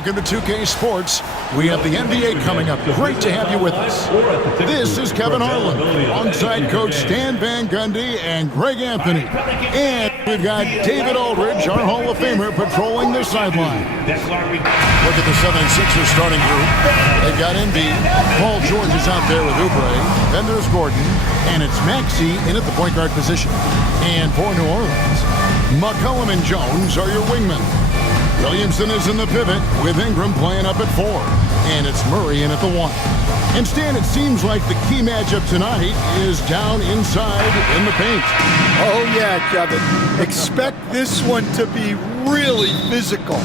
Welcome to 2K Sports. We have the NBA coming up. Great to have you with us. This is Kevin Harlan, alongside Coach Stan Van Gundy and Greg Anthony. And we've got David Aldridge, our Hall of Famer, patrolling the sideline. Look at the 76ers starting group. They've got Embiid. Paul George is out there with Oubre. Then there's Gordon. And it's Maxey in at the point guard position. And for New Orleans, McCollum and Jones are your wingmen. Williamson is in the pivot with Ingram playing up at 4. And it's Murray in at the 1. And Stan, it seems like the key matchup tonight is down inside in the paint. Oh yeah, Kevin. Expect this one to be really physical.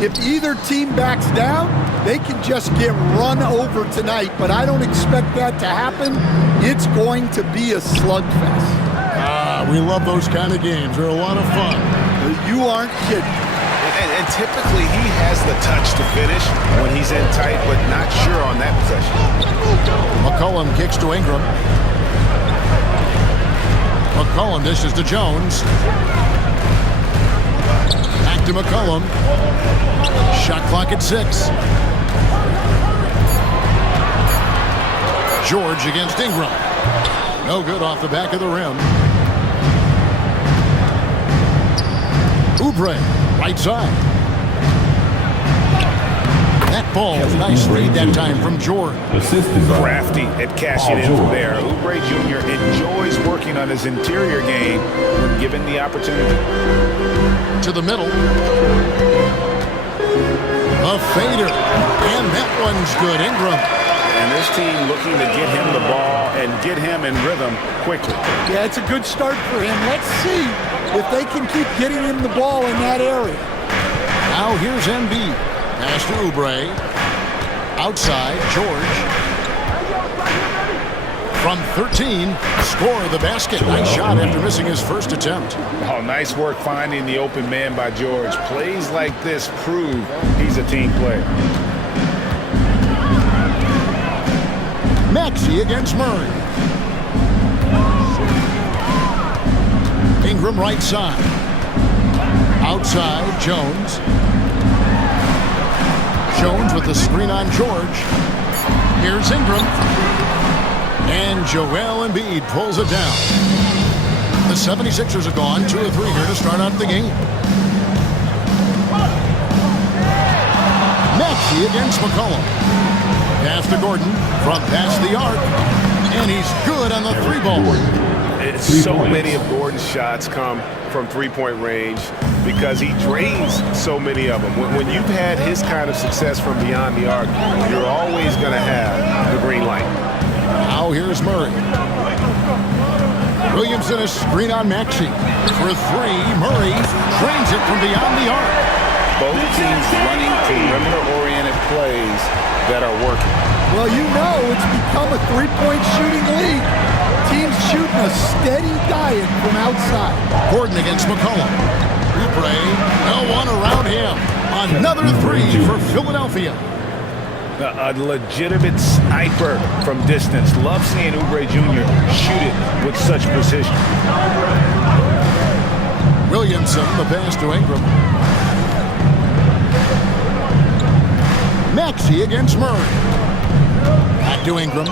If either team backs down, they can just get run over tonight, but I don't expect that to happen. It's going to be a slugfest. We love those kind of games. They're a lot of fun. You aren't kidding. And typically he has the touch to finish when he's in tight, but not sure on that possession. McCollum kicks to Ingram. McCollum dishes to Jones. Back to McCollum. Shot clock at 6. George against Ingram. No good off the back of the rim. Oubre, right side. That ball is nice lead that time from George. Crafty at cashing in from there. Oubre Jr. enjoys working on his interior game when given the opportunity. To the middle. A fader. And that one's good. Ingram. And this team looking to get him the ball and get him in rhythm quickly. Yeah, it's a good start for him. Let's see if they can keep getting him the ball in that area. Now here's Embiid. Pass to Oubre. Outside, George. From 13, score the basket. Nice shot after missing his first attempt. Oh, nice work finding the open man by George. Plays like this prove he's a team player. Maxey against Murray. Ingram right side. Outside, Jones. Jones with the screen on George. Here's Ingram. And Joel Embiid pulls it down. The 76ers are gone 2 or 3 here to start out the game. Maxey against McCollum. Pass to Gordon from past the arc. And he's good on the 3-ball. So many of Gordon's shots come from three-point range because he drains so many of them. When you've had his kind of success from beyond the arc, you're always going to have the green light. Now here's Murray. Williamson a screen on Maxey. For 3, Murray drains it from beyond the arc. Both teams running perimeter-oriented plays that are working. Well, you know it's become a 3-point shooting league. Teams shooting a steady diet from outside. Gordon against McCollum. Oubre, no one around him. Another 3 for Philadelphia. A legitimate sniper from distance. Love seeing Oubre Jr. shoot it with such precision. Williamson, the pass to Ingram. Maxey against Murray. Back to Ingram.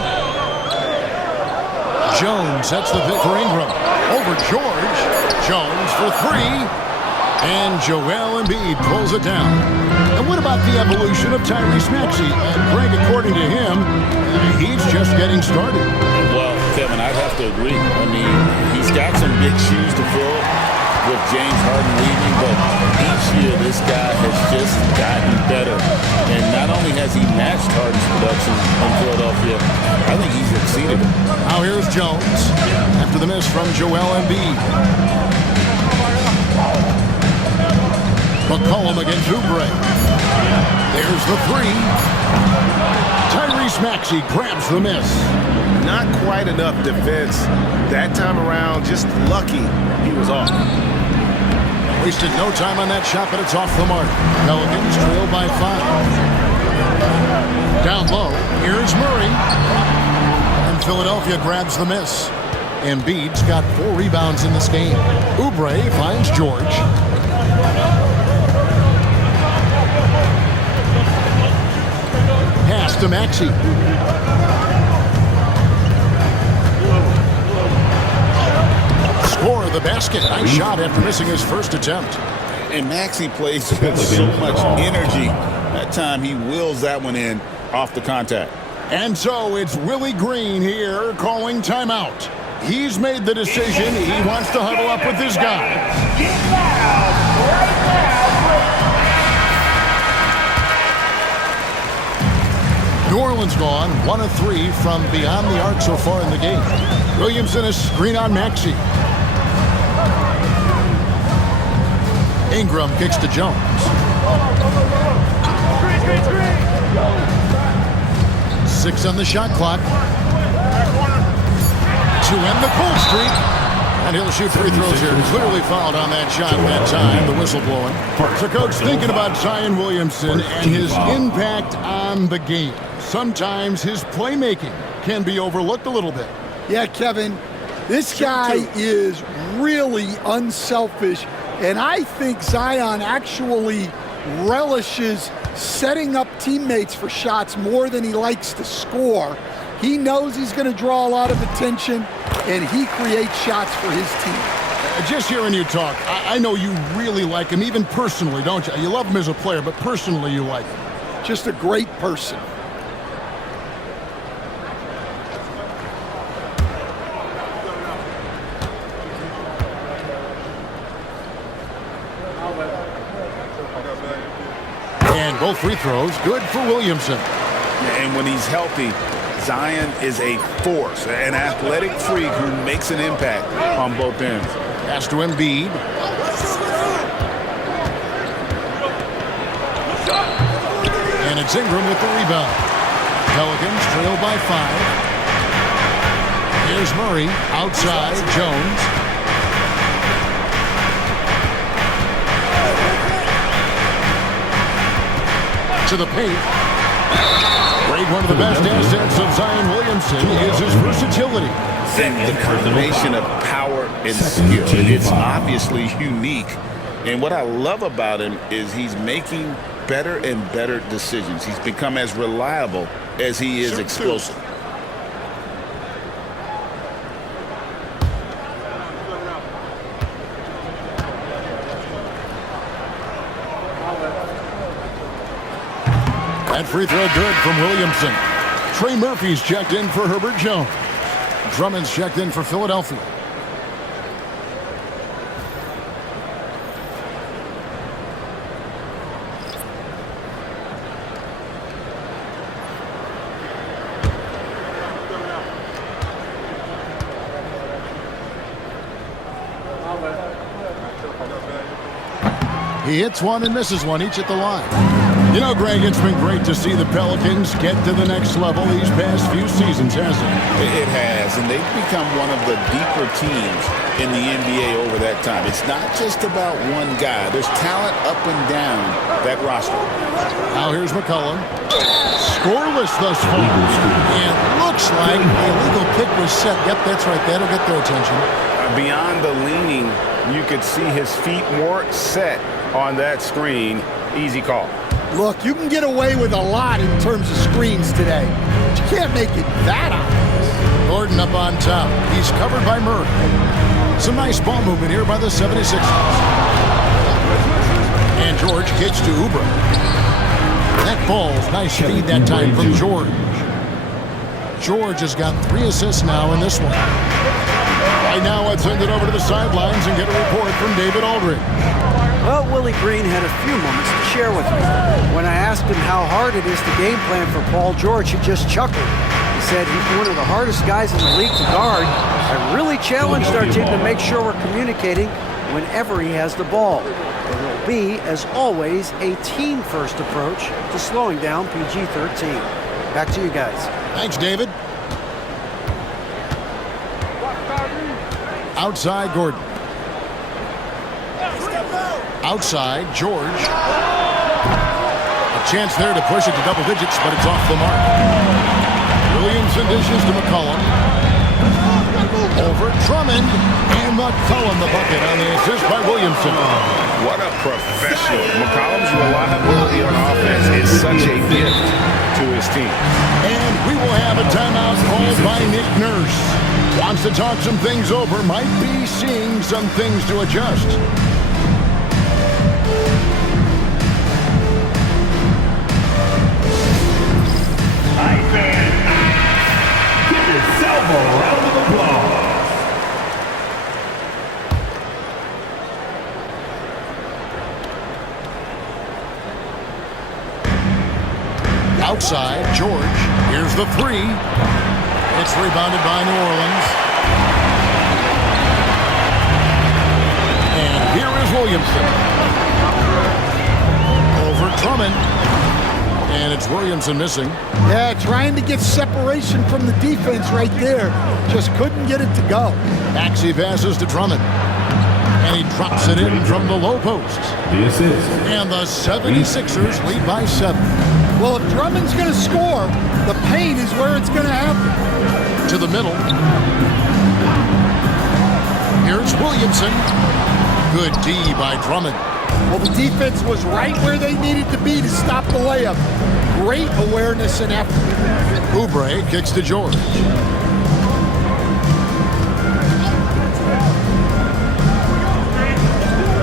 Jones sets the pick for Ingram. Over George. Jones for 3. And Joel Embiid pulls it down. And what about the evolution of Tyrese Maxey? Greg, according to him, he's just getting started. Well, Kevin, I'd have to agree. I mean, he's got some big shoes to fill with James Harden leaving, but each year this guy has just gotten better. And not only has he matched Harden's production in Philadelphia, I think he's exceeded it. Now here's Jones after the miss from Joel Embiid. McCollum against Oubre. There's the 3. Tyrese Maxey grabs the miss. Not quite enough defense that time around. Just lucky he was off. Wasted no time on that shot, but it's off the mark. Pelicans trail by 5. Down low, here's Murray. And Philadelphia grabs the miss. Embiid's got 4 rebounds in this game. Oubre finds George. kicks to Maxey. Score the basket. Nice shot after missing his first attempt. And Maxey plays with so much energy. That time he wills that one in off the contact. And so it's Willie Green here calling timeout. He's made the decision. He wants to huddle up with his guys. New Orleans gone 1 of 3 from beyond the arc so far in the game. Williamson is screen on Maxey. Ingram kicks to Jones. Six on the shot clock. To end the cold streak. And he'll shoot free throws here. Clearly fouled on that shot that time. The whistle blowing. So, Coach, thinking about Zion Williamson and his impact on the game. Sometimes his playmaking can be overlooked a little bit. Yeah, Kevin, this guy is really unselfish, and I think Zion actually relishes setting up teammates for shots more than he likes to score. He knows he's going to draw a lot of attention, and he creates shots for his team. Just hearing you talk, I know you really like him, even personally, don't you? You love him as a player, but personally you like him. Just a great person. And both free throws, good for Williamson. And when he's healthy, Zion is a force, an athletic freak who makes an impact on both ends. Pass to Embiid. And it's Ingram with the rebound. Pelicans trail by 5. Here's Murray outside Jones. To the paint. Great, one of the best assets of Zion Williamson is his versatility. And the combination of power and skill. It's obviously unique. And what I love about him is he's making better and better decisions. He's become as reliable as he is explosive. That free throw good from Williamson. Trey Murphy's checked in for Herbert Jones. Drummond's checked in for Philadelphia. He hits one and misses one, each at the line. You know, Greg, it's been great to see the Pelicans get to the next level these past few seasons, hasn't it? It has, and they've become one of the deeper teams in the NBA over that time. It's not just about one guy. There's talent up and down that roster. Now here's McCollum. Scoreless thus far. And looks like the illegal kick was set. Yep, that's right. That'll get their attention. Beyond the leaning, you could see his feet more set on that screen. Easy call. Look, you can get away with a lot in terms of screens today, but you can't make it that obvious. Gordon up on top. He's covered by Murray. Some nice ball movement here by the 76ers. And George kicks to Oubre. That ball's nice feed that time from George. George has got 3 assists now in this one. Right now, let's send it over to the sidelines and get a report from David Aldridge. Well, Willie Green had a few moments to share with me. When I asked him how hard it is to game plan for Paul George, he just chuckled. He said he's one of the hardest guys in the league to guard. I really challenged our team to make sure we're communicating whenever he has the ball. There will be, as always, a team-first approach to slowing down PG-13. Back to you guys. Thanks, David. Outside, Gordon. Outside, George. A chance there to push it to double digits, but it's off the mark. Williamson dishes to McCollum. Over Drummond. And McCollum the bucket on the assist by Williamson. What a professional. McCollum's reliability on offense is such a gift. to his team. And we will have a timeout called by Nick Nurse. Wants to talk some things over, might be seeing some things to adjust. Give yourself a round of applause. Outside, George. Here's the three. It's rebounded by New Orleans. And here is Williamson. Over Drummond. And it's Williamson missing. Yeah, trying to get separation from the defense right there. Just couldn't get it to go. Maxey passes to Drummond. And he drops it in from the low post. The assist. And the 76ers lead by 7. Well, if Drummond's going to score, the paint is where it's going to happen. To the middle. Here's Williamson. Good D by Drummond. Well, the defense was right where they needed to be to stop the layup. Great awareness and effort. Oubre kicks to George.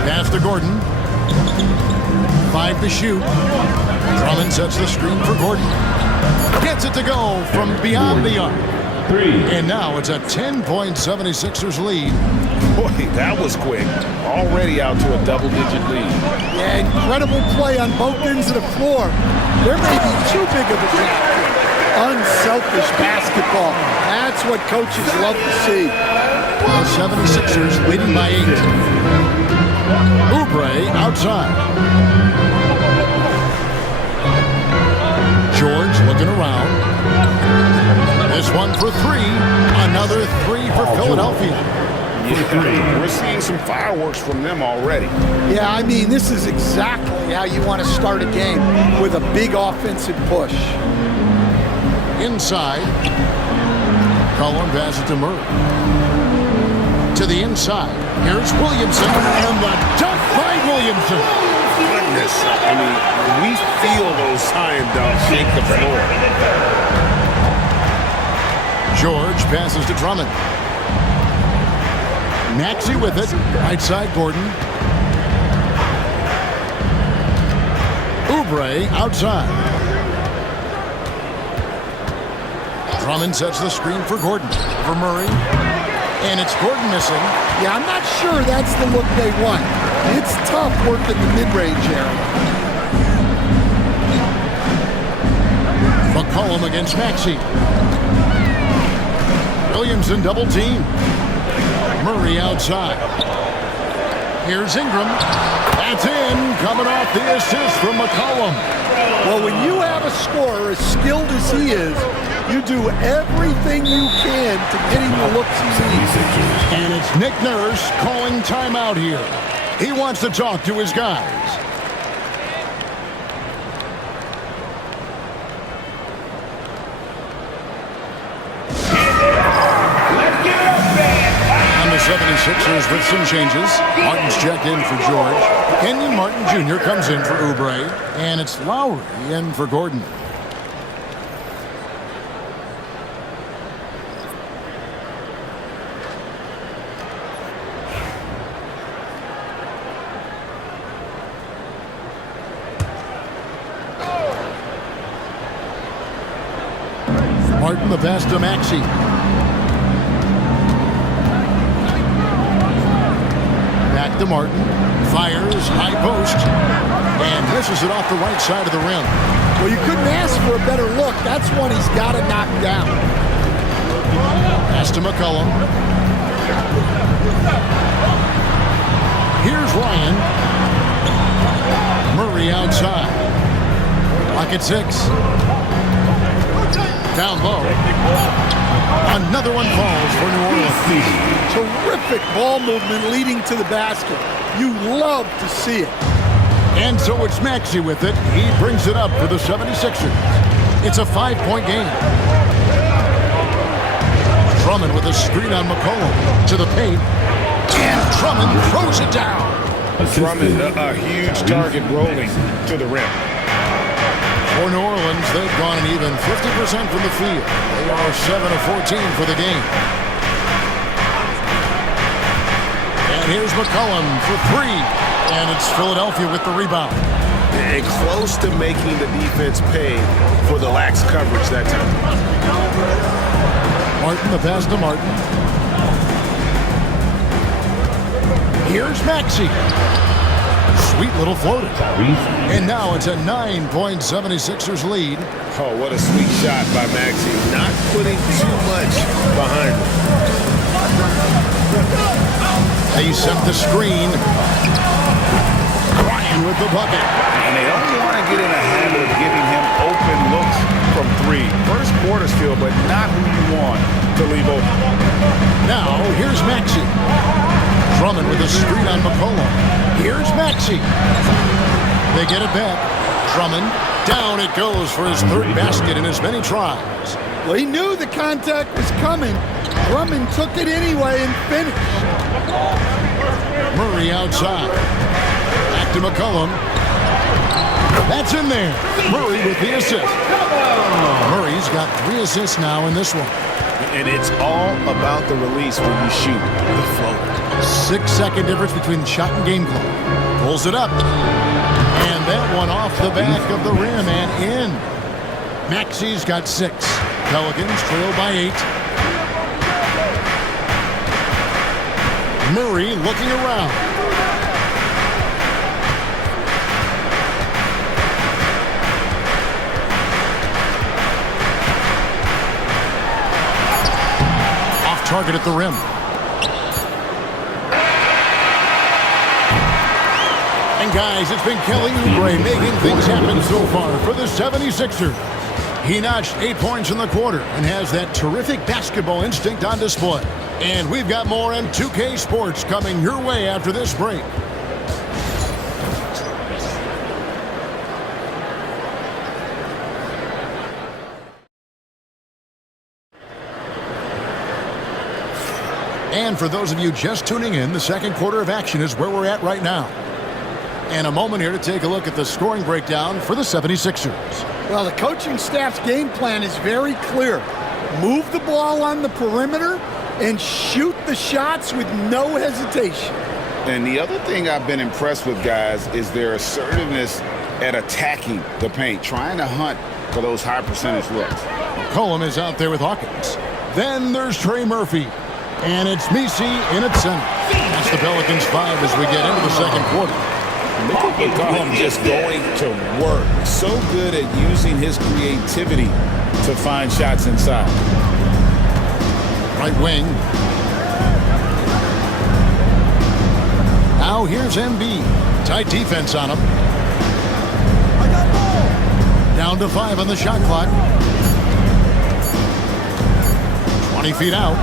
Pass to Gordon. 5 to shoot. Drummond sets the screen for Gordon. Gets it to go from beyond the arc. 3. And now it's a 10-76ers lead. Boy, that was quick. Already out to a double-digit lead. Yeah, incredible play on both ends of the floor. There may be too big of a gap. Unselfish basketball. That's what coaches love to see. The 76ers leading by 8. Oubre outside. George looking around. This one for 3. Another 3 for Philadelphia. Yeah, we're seeing some fireworks from them already. Yeah, I mean, this is exactly how you want to start a game, with a big offensive push. Inside. Cullen passes to Murray. To the inside. Here's Williamson. And the dunk by Williamson. Goodness. I mean, we feel those science dunks shake the floor. George passes to Drummond. Maxey with it. Right side, Gordon. Oubre outside. Drummond sets the screen for Gordon. For Murray. And it's Gordon missing. Yeah, I'm not sure that's the look they want. It's tough working the mid-range area. McCollum against Maxey. Williamson double team. Murray outside. Here's Ingram. That's in. Coming off the assist from McCollum. Well, when you have a scorer as skilled as he is, you do everything you can to get him the looks he needs. And it's Nick Nurse calling timeout here. He wants to talk to his guys. And the 76ers with some changes. Martin's checked in for George. Kenyon Martin Jr. comes in for Oubre. And it's Lowry in for Gordon. Martin the pass to Maxey. Back to Martin. Fires, high post. And misses it off the right side of the rim. Well, you couldn't ask for a better look. That's one he's got to knock down. Pass to McCollum. Here's Ryan. Murray outside. Lock at 6. Down low. Another one falls for New Orleans. Terrific ball movement leading to the basket. You love to see it. And so it's Maxey with it. He brings it up for the 76ers. It's a 5-point game. Drummond with a screen on McCollum to the paint. And Drummond throws it down. Drummond, a huge target rolling to the rim. For New Orleans, they've gone an even 50% from the field. They are 7 of 14 for the game. And here's McCollum for three. And it's Philadelphia with the rebound. And close to making the defense pay for the lax coverage that time. Martin, the pass to Martin. Here's Maxey. Sweet little floater. And now it's a 9-point 76ers lead. Oh, what a sweet shot by Maxey. Not putting too much behind him. They set the screen. Ryan with the bucket. And they don't want to get in a habit of giving him open looks from three. First quarter still, but not who you want to leave open. Now, here's Maxey. Drummond with a screen on McCollum. Here's Maxey. They get it back. Drummond. Down it goes for his third basket in as many tries. Well, he knew the contact was coming. Drummond took it anyway and finished. Murray outside. Back to McCollum. That's in there. Murray with the assist. Murray's got 3 assists now in this one. And it's all about the release when you shoot the float. 6-second difference between the shot and game clock. Pulls it up. And that one off the back of the rim and in. Maxey's got 6. Pelicans trail by 8. Murray looking around. Off target at the rim. And guys, it's been Kelly Oubre making things happen so far for the 76ers. He notched 8 points in the quarter and has that terrific basketball instinct on display. And we've got more M2K Sports coming your way after this break. And for those of you just tuning in, the second quarter of action is where we're at right now. And a moment here to take a look at the scoring breakdown for the 76ers. Well, the coaching staff's game plan is very clear. Move the ball on the perimeter and shoot the shots with no hesitation. And the other thing I've been impressed with, guys, is their assertiveness at attacking the paint, trying to hunt for those high percentage looks. McCollum is out there with Hawkins. Then there's Trey Murphy. And it's Messi in at center. That's the Pelicans 5 as we get into the second quarter. Look at McCollum just going to work. So good at using his creativity to find shots inside. Right wing. Now here's Embiid. Tight defense on him. Down to 5 on the shot clock. 20 feet out.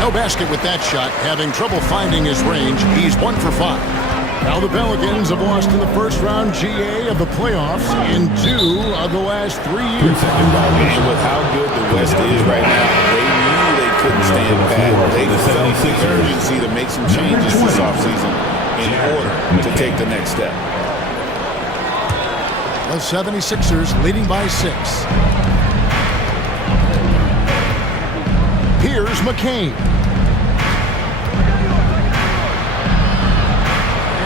No basket with that shot. Having trouble finding his range. He's 1 for 5. Now the Pelicans have lost in the first round GA of the playoffs in 2 of the last 3 years. And with how good the West is right now, they knew they couldn't stand pat. They felt the urgency to make some changes this offseason in order to take the next step. The 76ers leading by 6. Here's McCain.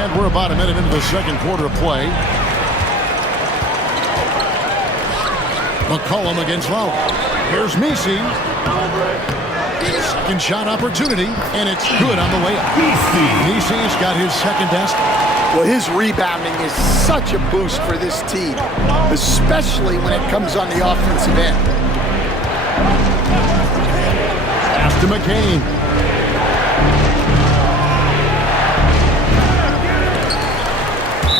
And we're about a minute into the second quarter of play. McCollum against Lowry. Here's Messi. Second shot opportunity, and it's good on the way up. Messi's got his second best. Well, his rebounding is such a boost for this team, especially when it comes on the offensive end. Pass to McCain.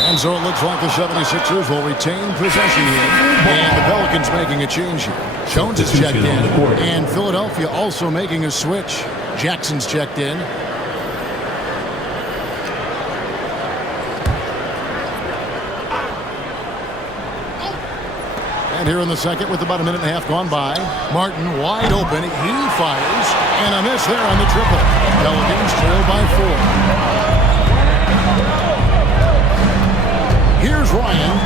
And so it looks like the 76ers will retain possession here. And the Pelicans making a change here. Jones is checked in. And Philadelphia also making a switch. Jackson's checked in. And here in the second with about a minute and a half gone by. Martin wide open. He fires. And a miss there on the triple. Pelicans trail by 4. Here's Ryan.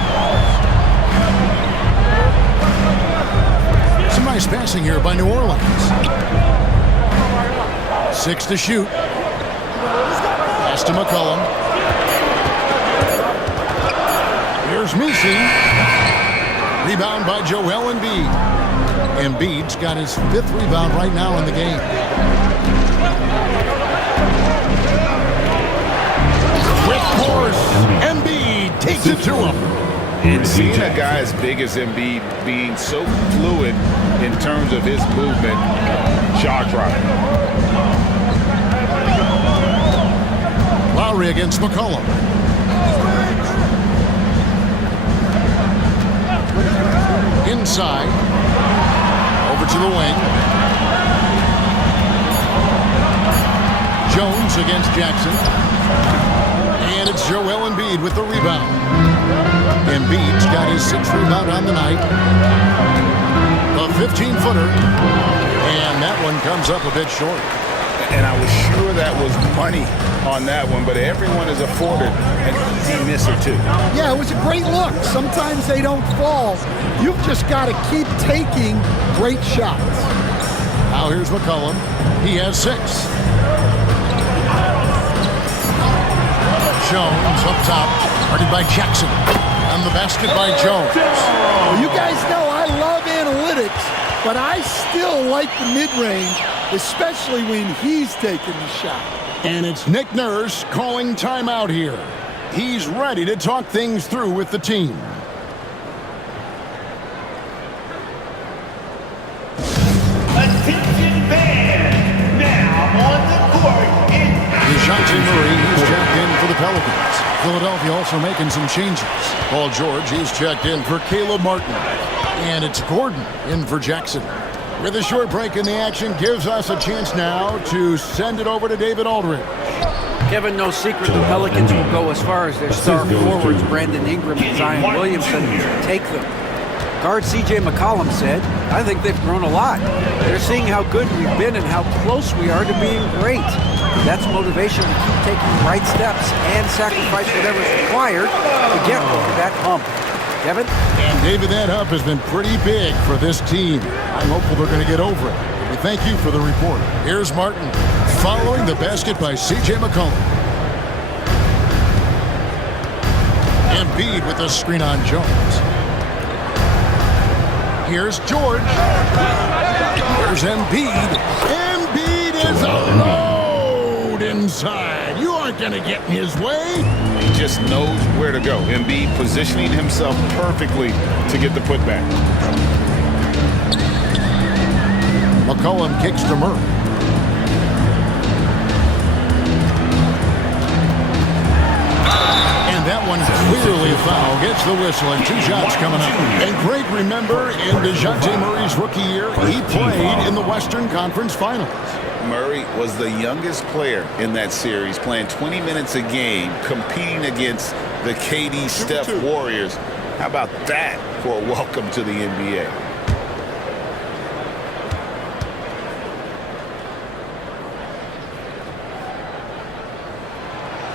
Nice passing here by New Orleans. 6 to shoot. Pass to McCollum. Here's Messi. Rebound by Joel Embiid. Embiid's got his 5th rebound right now in the game. With force, Embiid takes it to him. And seeing a guy as big as Embiid being so fluid in terms of his movement, jaw-dropping. Lowry against McCollum. Inside. Over to the wing. Jones against Jackson. And it's Joel Embiid with the rebound. Embiid's got his 6th rebound on the night. A 15-footer. And that one comes up a bit short. And I was sure that was money on that one, but everyone is afforded an easy miss or two. Yeah, it was a great look. Sometimes they don't fall. You've just got to keep taking great shots. Now here's McCollum. He has 6. Jones up top, guarded by Jackson. On the basket by Jones. Well, you guys know I love analytics, but I still like the mid-range, especially when he's taking the shot. And it's Nick Nurse calling timeout here. He's ready to talk things through with the team. Attention fans, now on the court is DeJounte Murray, he's checked in for the Pelicans. Philadelphia also making some changes. Paul George, he's checked in for Caleb Martin. And it's Gordon in for Jackson. With a short break in the action, gives us a chance now to send it over to David Aldridge. Kevin, no secret the Pelicans will go as far as their star forwards, Brandon Ingram and Zion Williamson, take them. Guard C.J. McCollum said, I think they've grown a lot. They're seeing how good we've been and how close we are to being great. That's motivation to keep taking the right steps and sacrifice whatever's required to get over that hump. Kevin? And David, that hump has been pretty big for this team. I'm hopeful they're going to get over it. We thank you for the report. Here's Martin following the basket by C.J. McCollum. Embiid with the screen on Jones. Here's George. Here's Embiid. Embiid is a load inside. You aren't going to get in his way. He just knows where to go. Embiid positioning himself perfectly to get the putback. McCollum kicks to Murray. And that one clearly a foul. Gets the whistle and 2 shots coming up. And Greg, remember, in DeJounte Murray's rookie year, he played in the Western Conference Finals. Murray was the youngest player in that series, playing 20 minutes a game, competing against the KD Steph Warriors. How about that for a welcome to the NBA?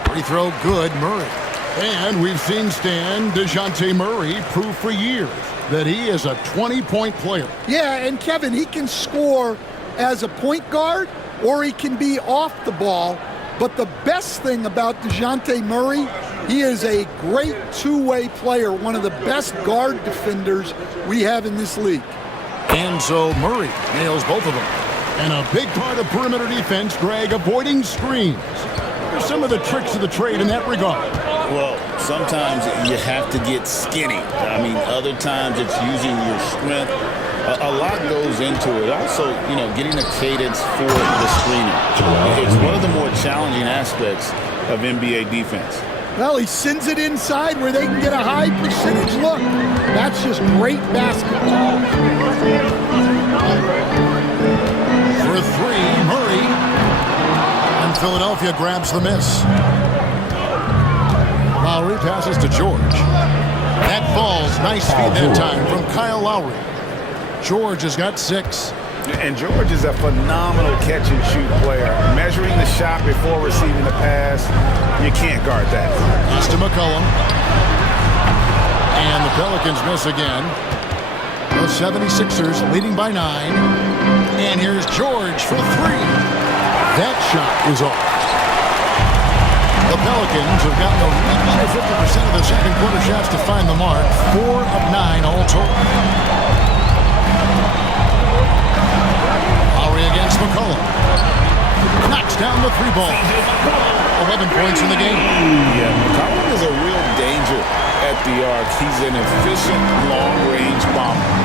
Free throw good, Murray. And we've seen DeJounte Murray prove for years that he is a 20-point player. Yeah, and Kevin, he can score as a point guard or he can be off the ball. But the best thing about DeJounte Murray, he is a great two-way player, one of the best guard defenders we have in this league. And so Murray nails both of them. And a big part of perimeter defense, Greg, avoiding screens. There's some of the tricks of the trade in that regard. Well, sometimes you have to get skinny. I mean, other times it's using your strength. A lot goes into it. Also, you know, getting a cadence for the screening. It's one of the more challenging aspects of NBA defense. Well, he sends it inside where they can get a high percentage look. That's just great basketball. For 3, Murray. And Philadelphia grabs the miss. Lowry passes to George. That falls. Nice feed that time from Kyle Lowry. George has got 6. And George is a phenomenal catch-and-shoot player. Measuring the shot before receiving the pass, you can't guard that. Pass to McCollum. And the Pelicans miss again. The 76ers leading by 9. And here's George for 3. That shot is off. The Pelicans have gotten a little under 50% of the second quarter shots to find the mark. 4 of 9 all total. Lowry against McCollum. Knocks down the 3 ball. 11 points in the game. Yeah, McCollum is a real danger at the arc. He's an efficient long-range bomber.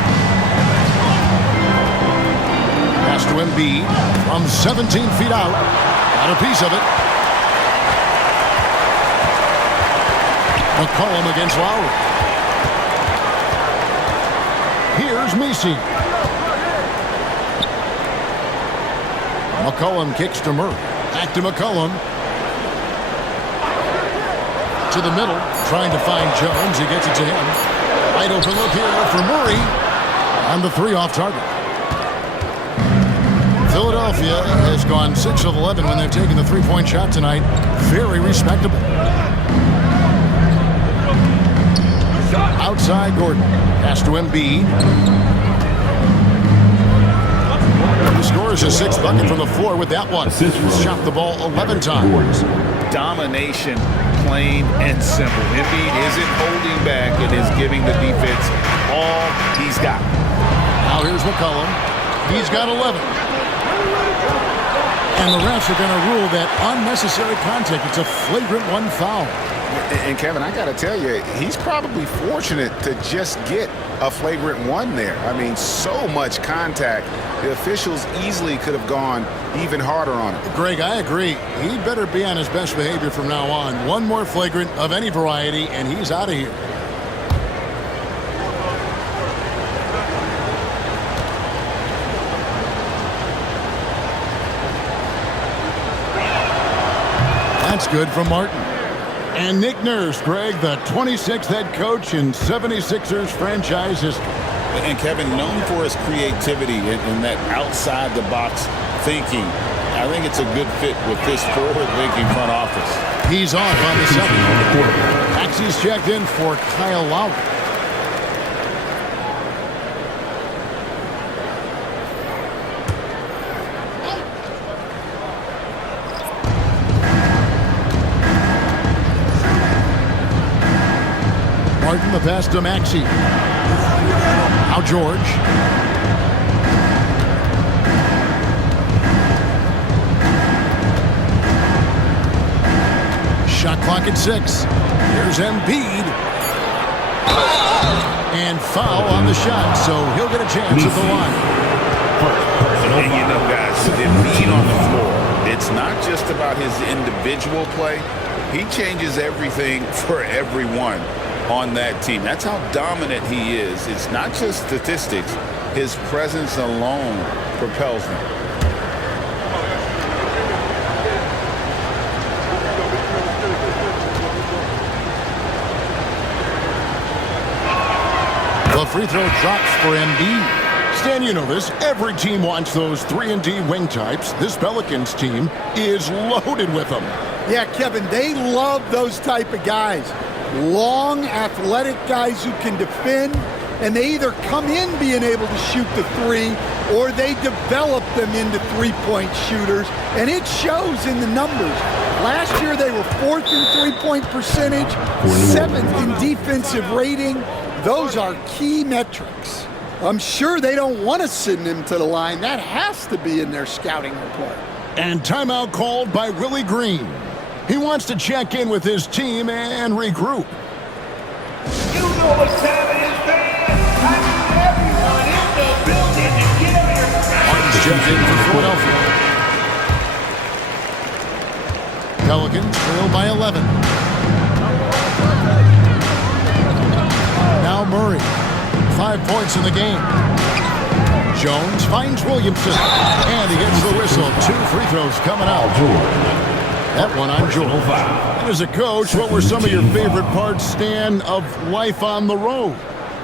Pass to Embiid from 17 feet out. Got a piece of it. McCollum against Lowry. Here's Messi. McCollum kicks to Murray. Back to McCollum. To the middle, trying to find Jones. He gets it to him. Wide open look here for Murray. And the 3 off target. Philadelphia has gone 6 of 11 when they've taken the 3-point shot tonight. Very respectable. Outside Gordon. Pass to Embiid. He scores his 6th bucket from the floor with that one. He's shot the ball 11 times. Domination, plain and simple. Embiid isn't holding back. It is giving the defense all he's got. Now here's McCollum. He's got 11. And the refs are going to rule that unnecessary contact. It's a flagrant 1 foul. And Kevin, I got to tell you, he's probably fortunate to just get a flagrant 1 there. I mean, so much contact. The officials easily could have gone even harder on it. Greg, I agree. He'd better be on his best behavior from now on. One more flagrant of any variety, and he's out of here. That's good from Martin. And Nick Nurse, Greg, the 26th head coach in 76ers franchise history. And Kevin, known for his creativity and that outside-the-box thinking, I think it's a good fit with this forward-thinking front office. He's off on the second. Taxi's checked in for Kyle Lowry. Martin, the pass to Maxey. Now George. Shot clock at 6. Here's Embiid. And foul on the shot, so he'll get a chance at the line. And you know, guys, with Embiid on the floor, it's not just about his individual play. He changes everything for everyone on that team. That's how dominant he is. It's not just statistics. His presence alone propels them. The free throw drops for Embiid. Stan, you know this. Every team wants those 3-and-D wing types. This Pelicans team is loaded with them. Yeah, Kevin, they love those type of guys. Long, athletic guys who can defend, and they either come in being able to shoot the 3 or they develop them into 3-point shooters, and it shows in the numbers. Last year they were 4th in 3-point percentage, 7th in defensive rating. Those are key metrics. I'm sure they don't want to send him to the line. That has to be in their scouting report. And timeout called by Willie Green. He wants to check in with his team and regroup. You know what time it is, fans. I need everyone in the building to get here. Martin's checked in for Philadelphia. Pelicans trail by 11. Now Murray. 5 points in the game. Jones finds Williamson. And he gets the whistle. 2 free throws coming out. That one on George. And as a coach, what were some of your favorite parts, Stan, of life on the road?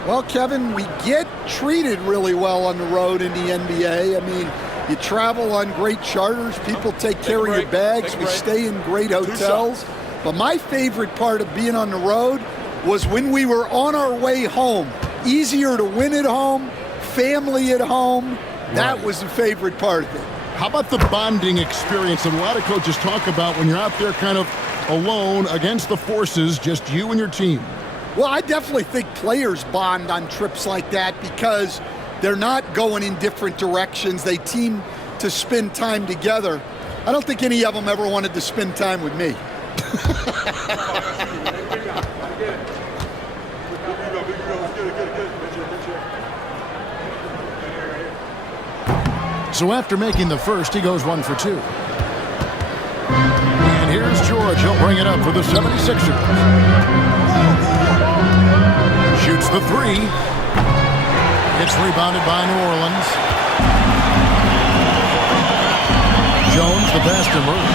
Well, Kevin, we get treated really well on the road in the NBA. I mean, you travel on great charters. People take care of your bags. We stay in great hotels. But my favorite part of being on the road was when we were on our way home. Easier to win at home, family at home. That was the favorite part of it. How about the bonding experience that a lot of coaches talk about when you're out there kind of alone against the forces, just you and your team? Well, I definitely think players bond on trips like that because they're not going in different directions. They team to spend time together. I don't think any of them ever wanted to spend time with me. So after making the first, he goes 1 for 2. And here's George. He'll bring it up for the 76ers. Shoots the 3. It's rebounded by New Orleans. Jones, the pass to Murray.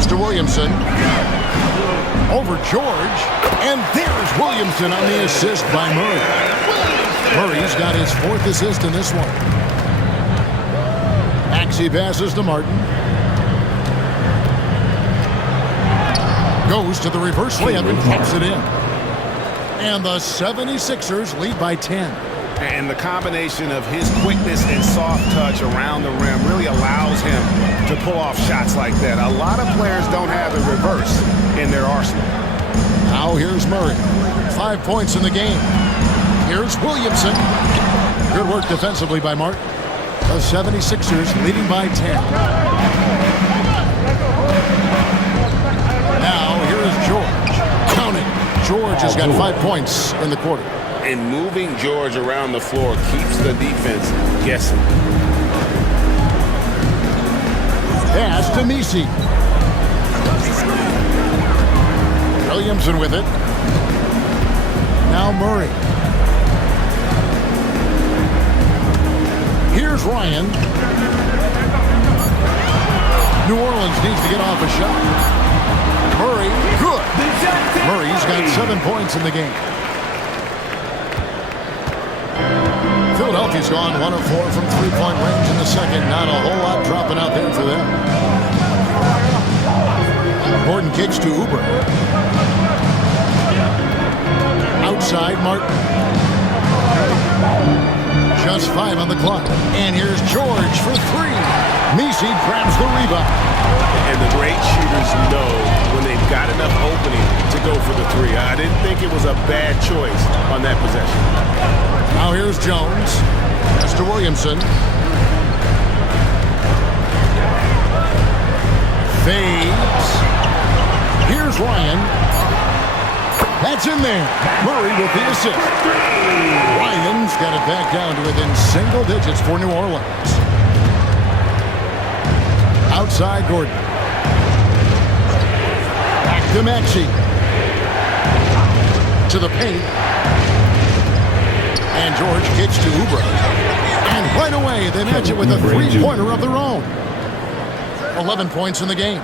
Mr. Williamson. Over George. And there's Williamson on the assist by Murray. Murray's got his 4th assist in this one. Maxey passes to Martin. Goes to the reverse layup and pops it in. And the 76ers lead by 10. And the combination of his quickness and soft touch around the rim really allows him to pull off shots like that. A lot of players don't have the reverse in their arsenal. Now here's Murray. 5 points in the game. Here's Williamson. Good work defensively by Martin. The 76ers leading by 10. Now here's George. Counting. George has got 5 points in the quarter. And moving George around the floor keeps the defense guessing. Pass to Messi. Williamson with it. Now Murray. Here's Ryan. New Orleans needs to get off a shot. Murray, good. Murray's got 7 points in the game. Philadelphia's gone 1 of 4 from three-point range in the second. Not a whole lot dropping out there for them. Gordon kicks to Oubre. Outside, Martin. Just 5 on the clock. And here's George for 3. Messi grabs the rebound. And the great shooters know when they've got enough opening to go for the 3. I didn't think it was a bad choice on that possession. Now here's Jones. Mr. Williamson. Fades. Here's Ryan. That's in there. Murray with the assist. Ryan's got it back down to within single digits for New Orleans. Outside Gordon. Back to Maxey. To the paint. And George kicks to Oubre. And right away, they match it with a three-pointer of their own. 11 points in the game.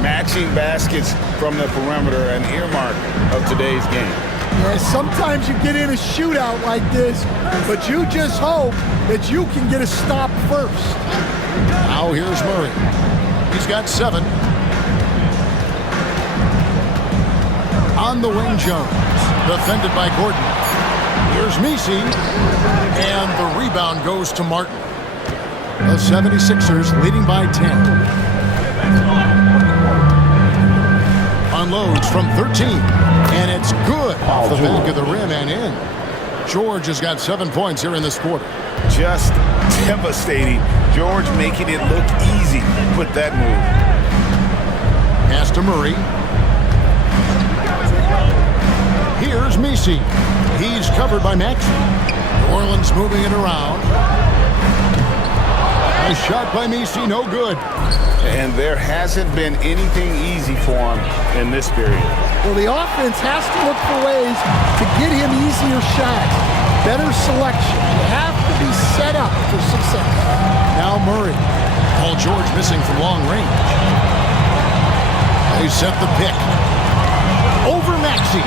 Matching baskets from the perimeter, an earmark of today's game. Yeah, sometimes you get in a shootout like this, but you just hope that you can get a stop first. Now here's Murray. He's got 7. On the wing, Jones. Defended by Gordon. Here's Messi. And the rebound goes to Martin. The 76ers leading by 10. Unloads from 13. And it's good off the back of the rim and in. George has got 7 points here in this quarter. Just devastating. George making it look easy with that move. Pass to Murray. Here's Messi. He's covered by Maxey. New Orleans moving it around. Nice shot by Messi, no good. And there hasn't been anything easy for him in this period. Well, the offense has to look for ways to get him easier shots, better selection. You have to be set up for success. Now Murray. Paul George missing from long range. They set the pick. Over Maxey.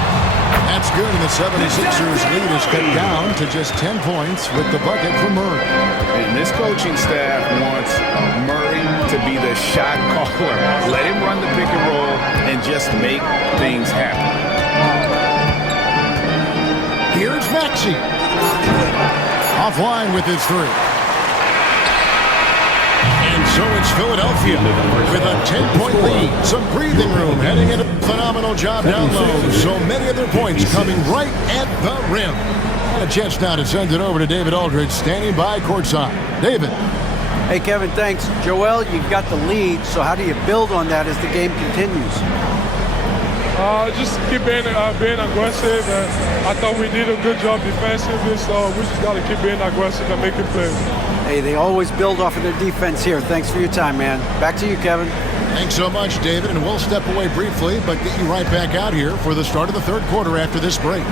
That's good, and the 76ers lead is cut down to just 10 points with the bucket from Murray. And this coaching staff wants Murray to be the shot caller. Let him run the pick and roll and just make things happen. Here's Maxey. Offline with his three. And so it's Philadelphia with a 10-point lead. Some breathing room heading into a phenomenal job down low. So many of their points coming right at the rim. And a chance now to send it over to David Aldridge standing by courtside. David. Hey, Kevin, thanks. Joel, you've got the lead, so how do you build on that as the game continues? Just keep being aggressive, and I thought we did a good job defensively, so we just got to keep being aggressive and making plays. Hey, they always build off of their defense here. Thanks for your time, man. Back to you, Kevin. Thanks so much, David, and we'll step away briefly, but get you right back out here for the start of the third quarter after this break.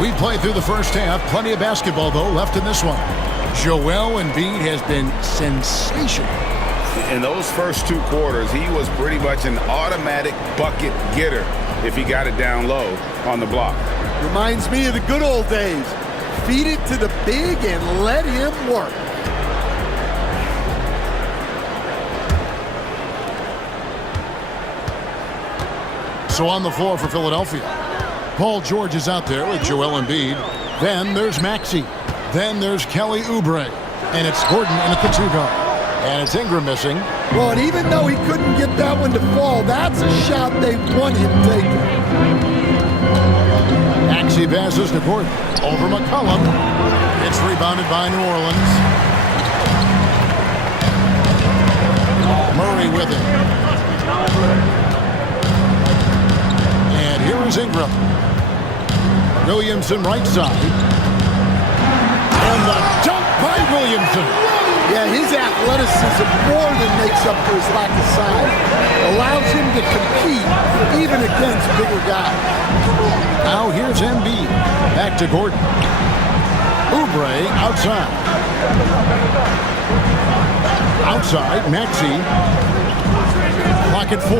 We played through the first half. Plenty of basketball, though, left in this one. Joel Embiid has been sensational. In those first two quarters, he was pretty much an automatic bucket getter if he got it down low on the block. Reminds me of the good old days. Feed it to the big and let him work. So on the floor for Philadelphia, Paul George is out there with Joel Embiid. Then there's Maxey. Then there's Kelly Oubre. And it's Gordon in at the two guard. And it's Ingram missing. Well, and even though he couldn't get that one to fall, that's a shot they want him taking. Maxey passes to Gordon. Over McCollum. It's rebounded by New Orleans. Murray with it. And here is Ingram. Williamson right side. And the dunk by Williamson. Yeah, his athleticism more than makes up for his lack of size. Allows him to compete even against bigger guys. Now here's Embiid. Back to Gordon. Oubre outside. Outside, Maxey. Clock at 4.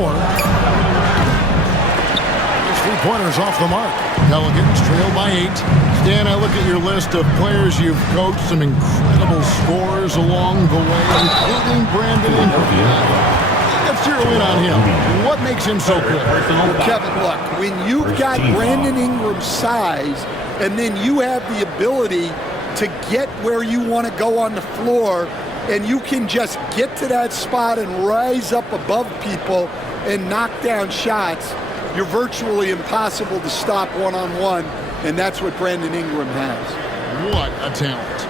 Three-pointers off the mark. Pelicans trail by 8. Stan, I look at your list of players you've coached, some incredible scores along the way, including Brandon Ingram. Let's zero in on him. What makes him so good? Well, Kevin, look, when you've got Brandon Ingram's size and then you have the ability to get where you want to go on the floor and you can just get to that spot and rise up above people and knock down shots, you're virtually impossible to stop one-on-one, and that's what Brandon Ingram has. What a talent.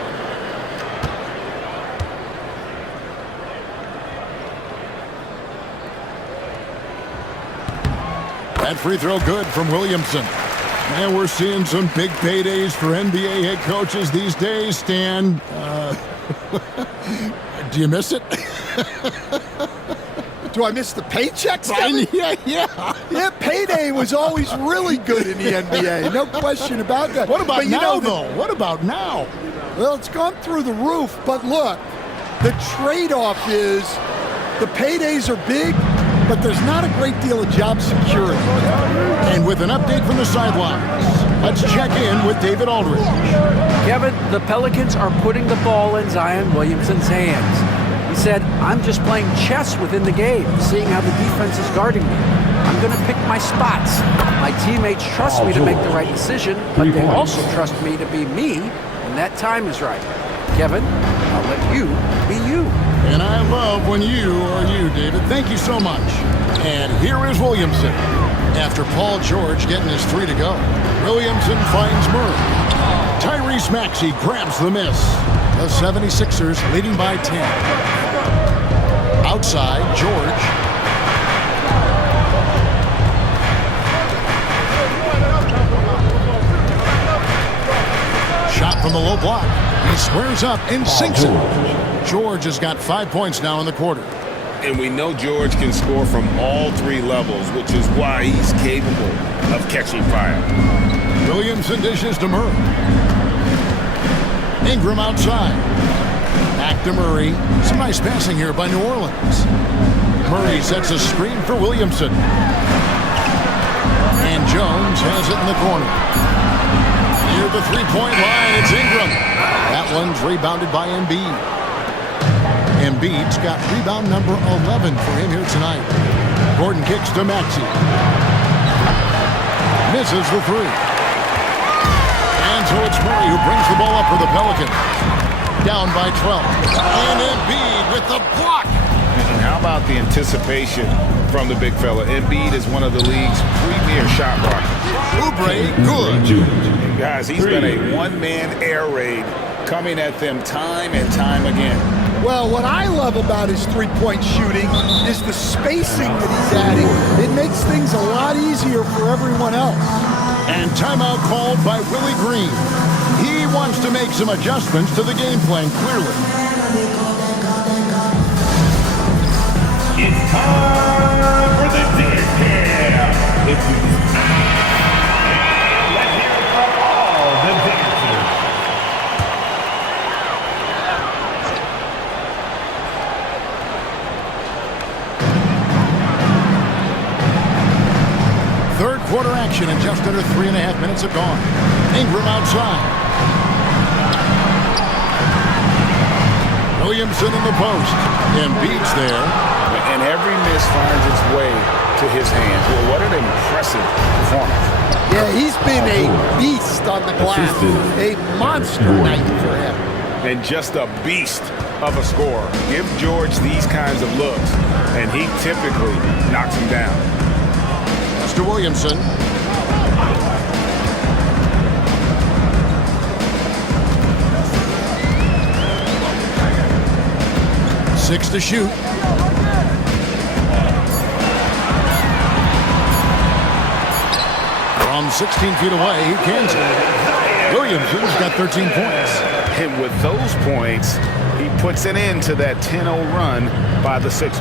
That free throw good from Williamson. And we're seeing some big paydays for NBA head coaches these days, Stan. Do you miss it? Do I miss the paychecks? Yeah. Payday was always really good in the NBA. No question about that. What about now, though? What about now? Well, it's gone through the roof. But look, the trade-off is the paydays are big, but there's not a great deal of job security. And with an update from the sidelines, let's check in with David Aldridge. Kevin, the Pelicans are putting the ball in Zion Williamson's hands. He said, I'm just playing chess within the game, seeing how the defense is guarding me. I'm going to pick my spots. My teammates trust me to make the right decision, but they also trust me to be me when that time is right. Kevin, I'll let you be you. And I love when you are you, David. Thank you so much. And here is Williamson. After Paul George getting his 3 to go, Williamson finds Murray. Tyrese Maxey grabs the miss. The 76ers leading by 10. Outside, George. Shot from the low block. He squares up and sinks it. George has got 5 points now in the quarter. And we know George can score from all 3 levels, which is why he's capable of catching fire. Williamson dishes to Murray. Ingram outside. Back to Murray. Some nice passing here by New Orleans. Murray sets a screen for Williamson. And Jones has it in the corner. Near the three-point line, it's Ingram. That one's rebounded by Embiid. Embiid's got rebound number 11 for him here tonight. Gordon kicks to Maxey. Misses the 3. And so it's Murray who brings the ball up for the Pelicans. Down by 12. And Embiid with the block. And how about the anticipation from the big fella? Embiid is one of the league's premier shot blockers. Oubre, good. And guys, he's been a one-man air raid coming at them time and time again. Well, what I love about his three-point shooting is the spacing that he's adding. It makes things a lot easier for everyone else. And timeout called by Willie Green. He wants to make some adjustments to the game plan, clearly. It's time for the dance cam. Let's hear it from all the dancers. Third quarter action and just under 3.5 minutes have gone. Ingram outside. Williamson in the post. Embiid's there. And every miss finds its way to his hands. Well, what an impressive performance. Yeah, he's been a beast on the glass. A monster night for him. And just a beast of a scorer. Give George these kinds of looks, and he typically knocks him down. That's to Williamson. Six to shoot. From 16 feet away, he cans it. Williamson's got 13 points. And with those points, he puts an end to that 10-0 run by the Sixers.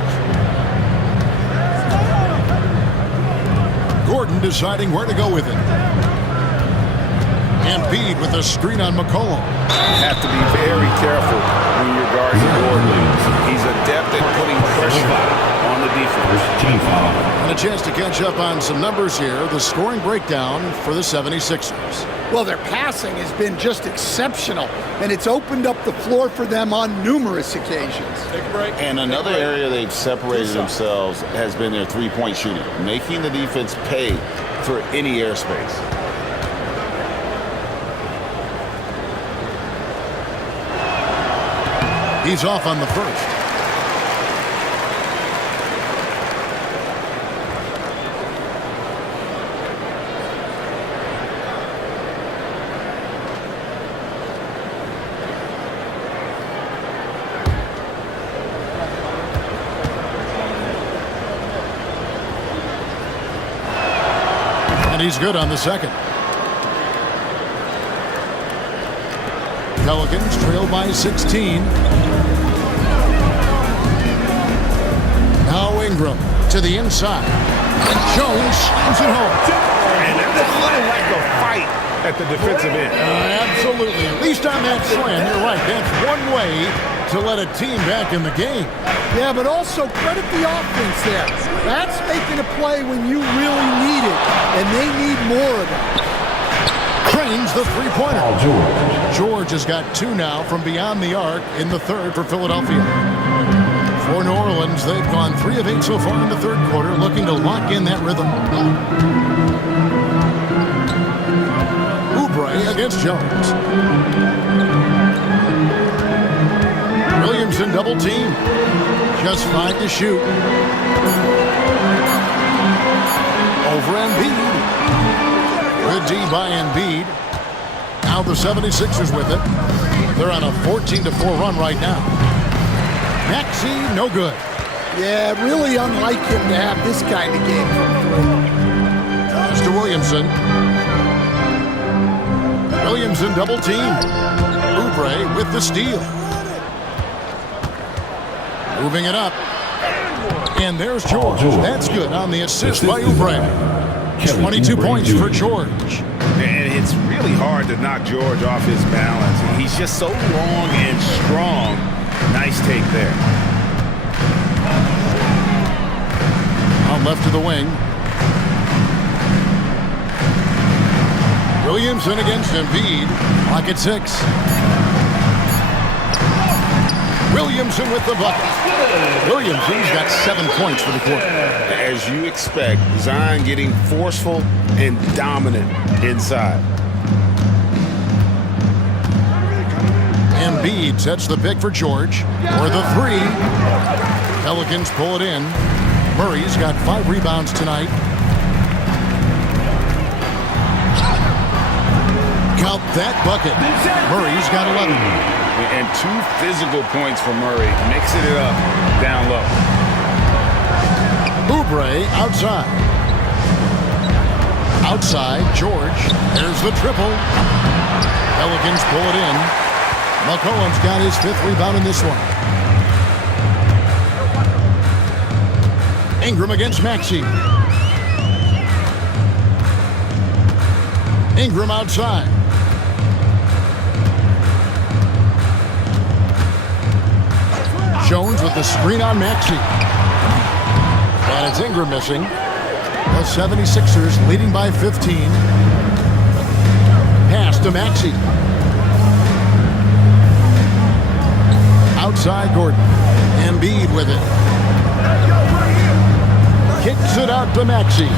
Gordon deciding where to go with it. Embiid with a screen on McCollum. You have to be very careful when you're guarding Gordon. He's adept at putting pressure on the defense. Team foul. And a chance to catch up on some numbers here. The scoring breakdown for the 76ers. Well, their passing has been just exceptional, and it's opened up the floor for them on numerous occasions. And another area they've separated themselves has been their three-point shooting, making the defense pay for any airspace. He's off on the first. And he's good on the second. Pelicans trail by 16. Now Ingram to the inside. And Jones slams it home. And that's a little like a fight at the defensive end. Absolutely. At least on that slam, you're right. That's one way to let a team back in the game. Yeah, but also credit the offense there. That's making a play when you really need it, and they need more of it. Trains the three-pointer. George has got 2 now from beyond the arc in the third for Philadelphia. For New Orleans, they've gone 3 of 8 so far in the third quarter, looking to lock in that rhythm. Oubre against Jones. Williamson double team. Just 5 to shoot. Over Embiid. Good D by Embiid. Now the 76ers with it. They're on a 14-4 run right now. Maxey, no good. Yeah, really unlike him to have this kind of game come through. Pass to Williamson. Williamson double team. Oubre with the steal. Moving it up. And there's George. That's good on the assist by Oubre. 22 points for George. And it's really hard to knock George off his balance. He's just so long and strong. Nice take there. On left to the wing. Williamson against Embiid. Clock at 6. Williamson with the bucket. Williamson's got 7 points for the quarter. As you expect, Zion getting forceful and dominant inside. Embiid sets the pick for George. For the 3. Pelicans pull it in. Murray's got 5 rebounds tonight. Count that bucket. Murray's got 11. And 2 physical points for Murray, mixing it up down low. Oubre outside. Outside, George. There's the triple. Pelicans pull it in. McCollum's got his 5th rebound in this one. Ingram against Maxey. Ingram outside. Jones with the screen on Maxey. And it's Ingram missing. The 76ers leading by 15. Pass to Maxey. Outside Gordon. Embiid with it. Kicks it out to Maxey.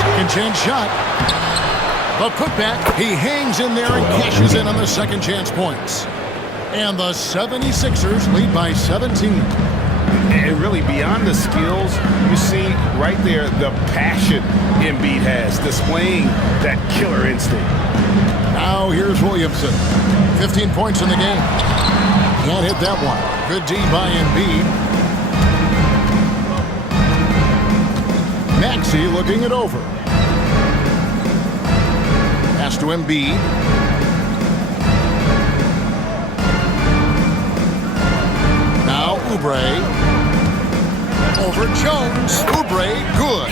Second chance shot. A putback. He hangs in there and cashes in on the second chance points. And the 76ers lead by 17. And really, beyond the skills, you see right there the passion Embiid has, displaying that killer instinct. Now here's Williamson. 15 points in the game. Can't hit that one. Good D by Embiid. Maxey looking it over. Pass to Embiid. Now Oubre. Over Jones. Oubre, good.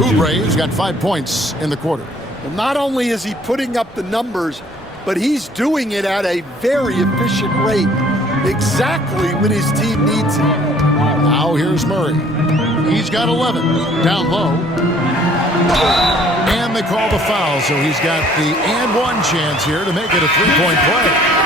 Oubre's got 5 points in the quarter. Well, not only is he putting up the numbers, but he's doing it at a very efficient rate. Exactly when his team needs it. Now here's Murray. He's got 11. Down low. And they call the foul, so he's got the and one chance here to make it a 3-point play.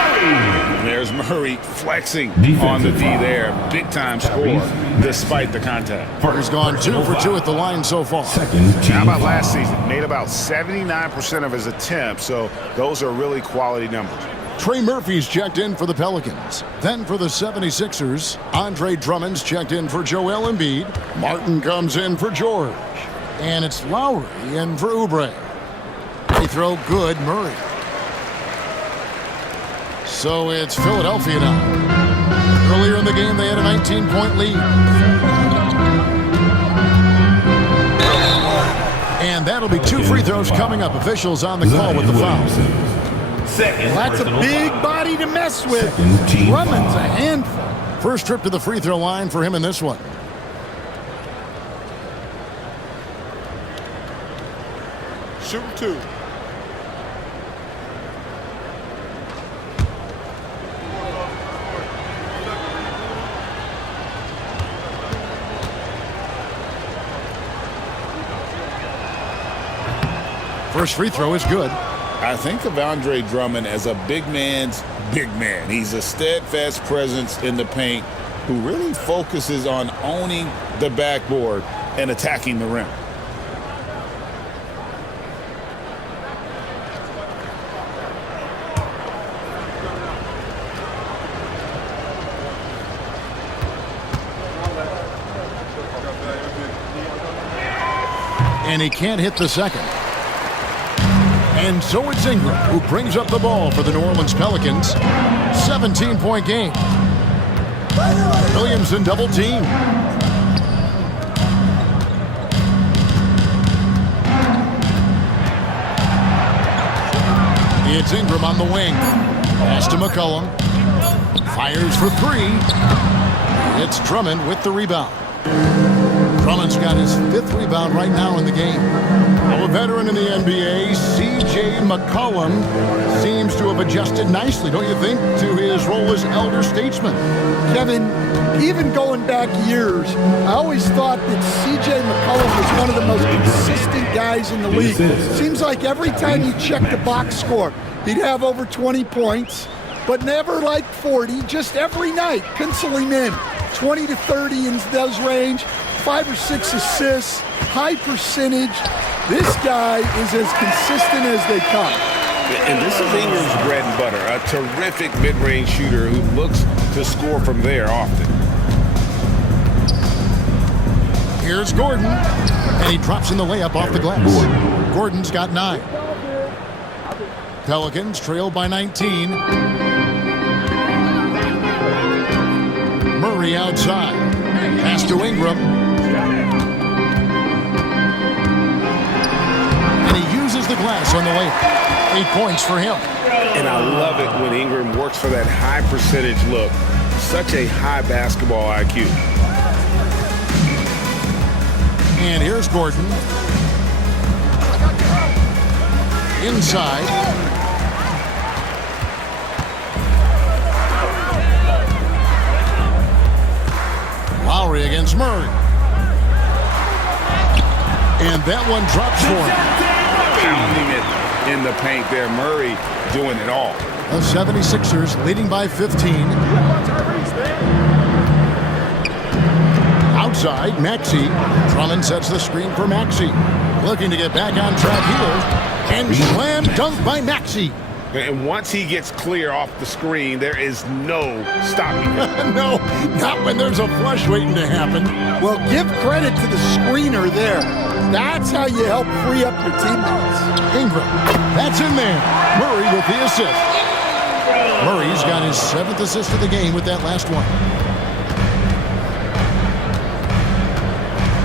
There's Murray flexing on the D there. Big time score despite the contact. He's gone 2 for 2 at the line so far. How about last season? Made about 79% of his attempts, so those are really quality numbers. Trey Murphy's checked in for the Pelicans. Then for the 76ers, Andre Drummond's checked in for Joel Embiid. Martin comes in for George. And it's Lowry in for Oubre. They throw good, Murray. So it's Philadelphia now. Earlier in the game, they had a 19-point lead. And that'll be 2 free throws coming up. Officials on the call with the foul. Well, that's a big body to mess with. Drummond's a handful. First trip to the free throw line for him in this one. Shooting 2. First free throw is good. I think of Andre Drummond as a big man's big man. He's a steadfast presence in the paint who really focuses on owning the backboard and attacking the rim. And he can't hit the second. And so it's Ingram who brings up the ball for the New Orleans Pelicans. 17-point game. Williamson double team. It's Ingram on the wing. Pass to McCollum. Fires for three. It's Drummond with the rebound. Drummond's got his 5th rebound right now in the game. Now a veteran in the NBA, C.J. McCollum, seems to have adjusted nicely, don't you think, to his role as elder statesman? Kevin, even going back years, I always thought that C.J. McCollum was one of the most consistent guys in the league. Seems like every time you check the box score, he'd have over 20 points, but never like 40, just every night, pencil him in. 20 to 30 in those range, 5 or 6 assists, high percentage. This guy is as consistent as they come. And this is Ingram's bread and butter, a terrific mid-range shooter who looks to score from there often. Here's Gordon, and he drops in the layup off the glass. Gordon's got 9. Pelicans trail by 19. Murray outside. Pass to Ingram. And he uses the glass on the layup. 8 points for him. And I love it when Ingram works for that high percentage look. Such a high basketball IQ. And here's Gordon. Inside. Lowry against Murray. And that one drops for him. Pounding it in the paint there. Murray doing it all. The 76ers leading by 15. Outside, Maxey. Drummond sets the screen for Maxey. Looking to get back on track here. And slam dunk by Maxey. And once he gets clear off the screen, there is no stopping him. No, not when there's a flush waiting to happen. Well, give credit to the screener there. That's how you help free up your teammates. Ingram, that's in there. Murray with the assist. Murray's got his 7th assist of the game with that last one.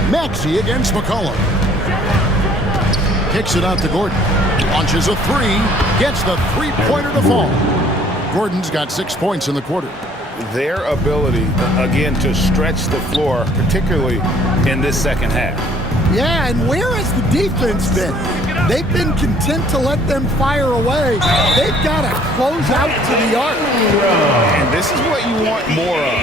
Maxey against McCollum. Kicks it out to Gordon. Launches a 3. Gets the 3-pointer to fall. Gordon's got 6 points in the quarter. Their ability, again, to stretch the floor, particularly in this second half. Yeah, and where has the defense been? They've been content to let them fire away. They've got to close out to the arc. And this is what you want more of.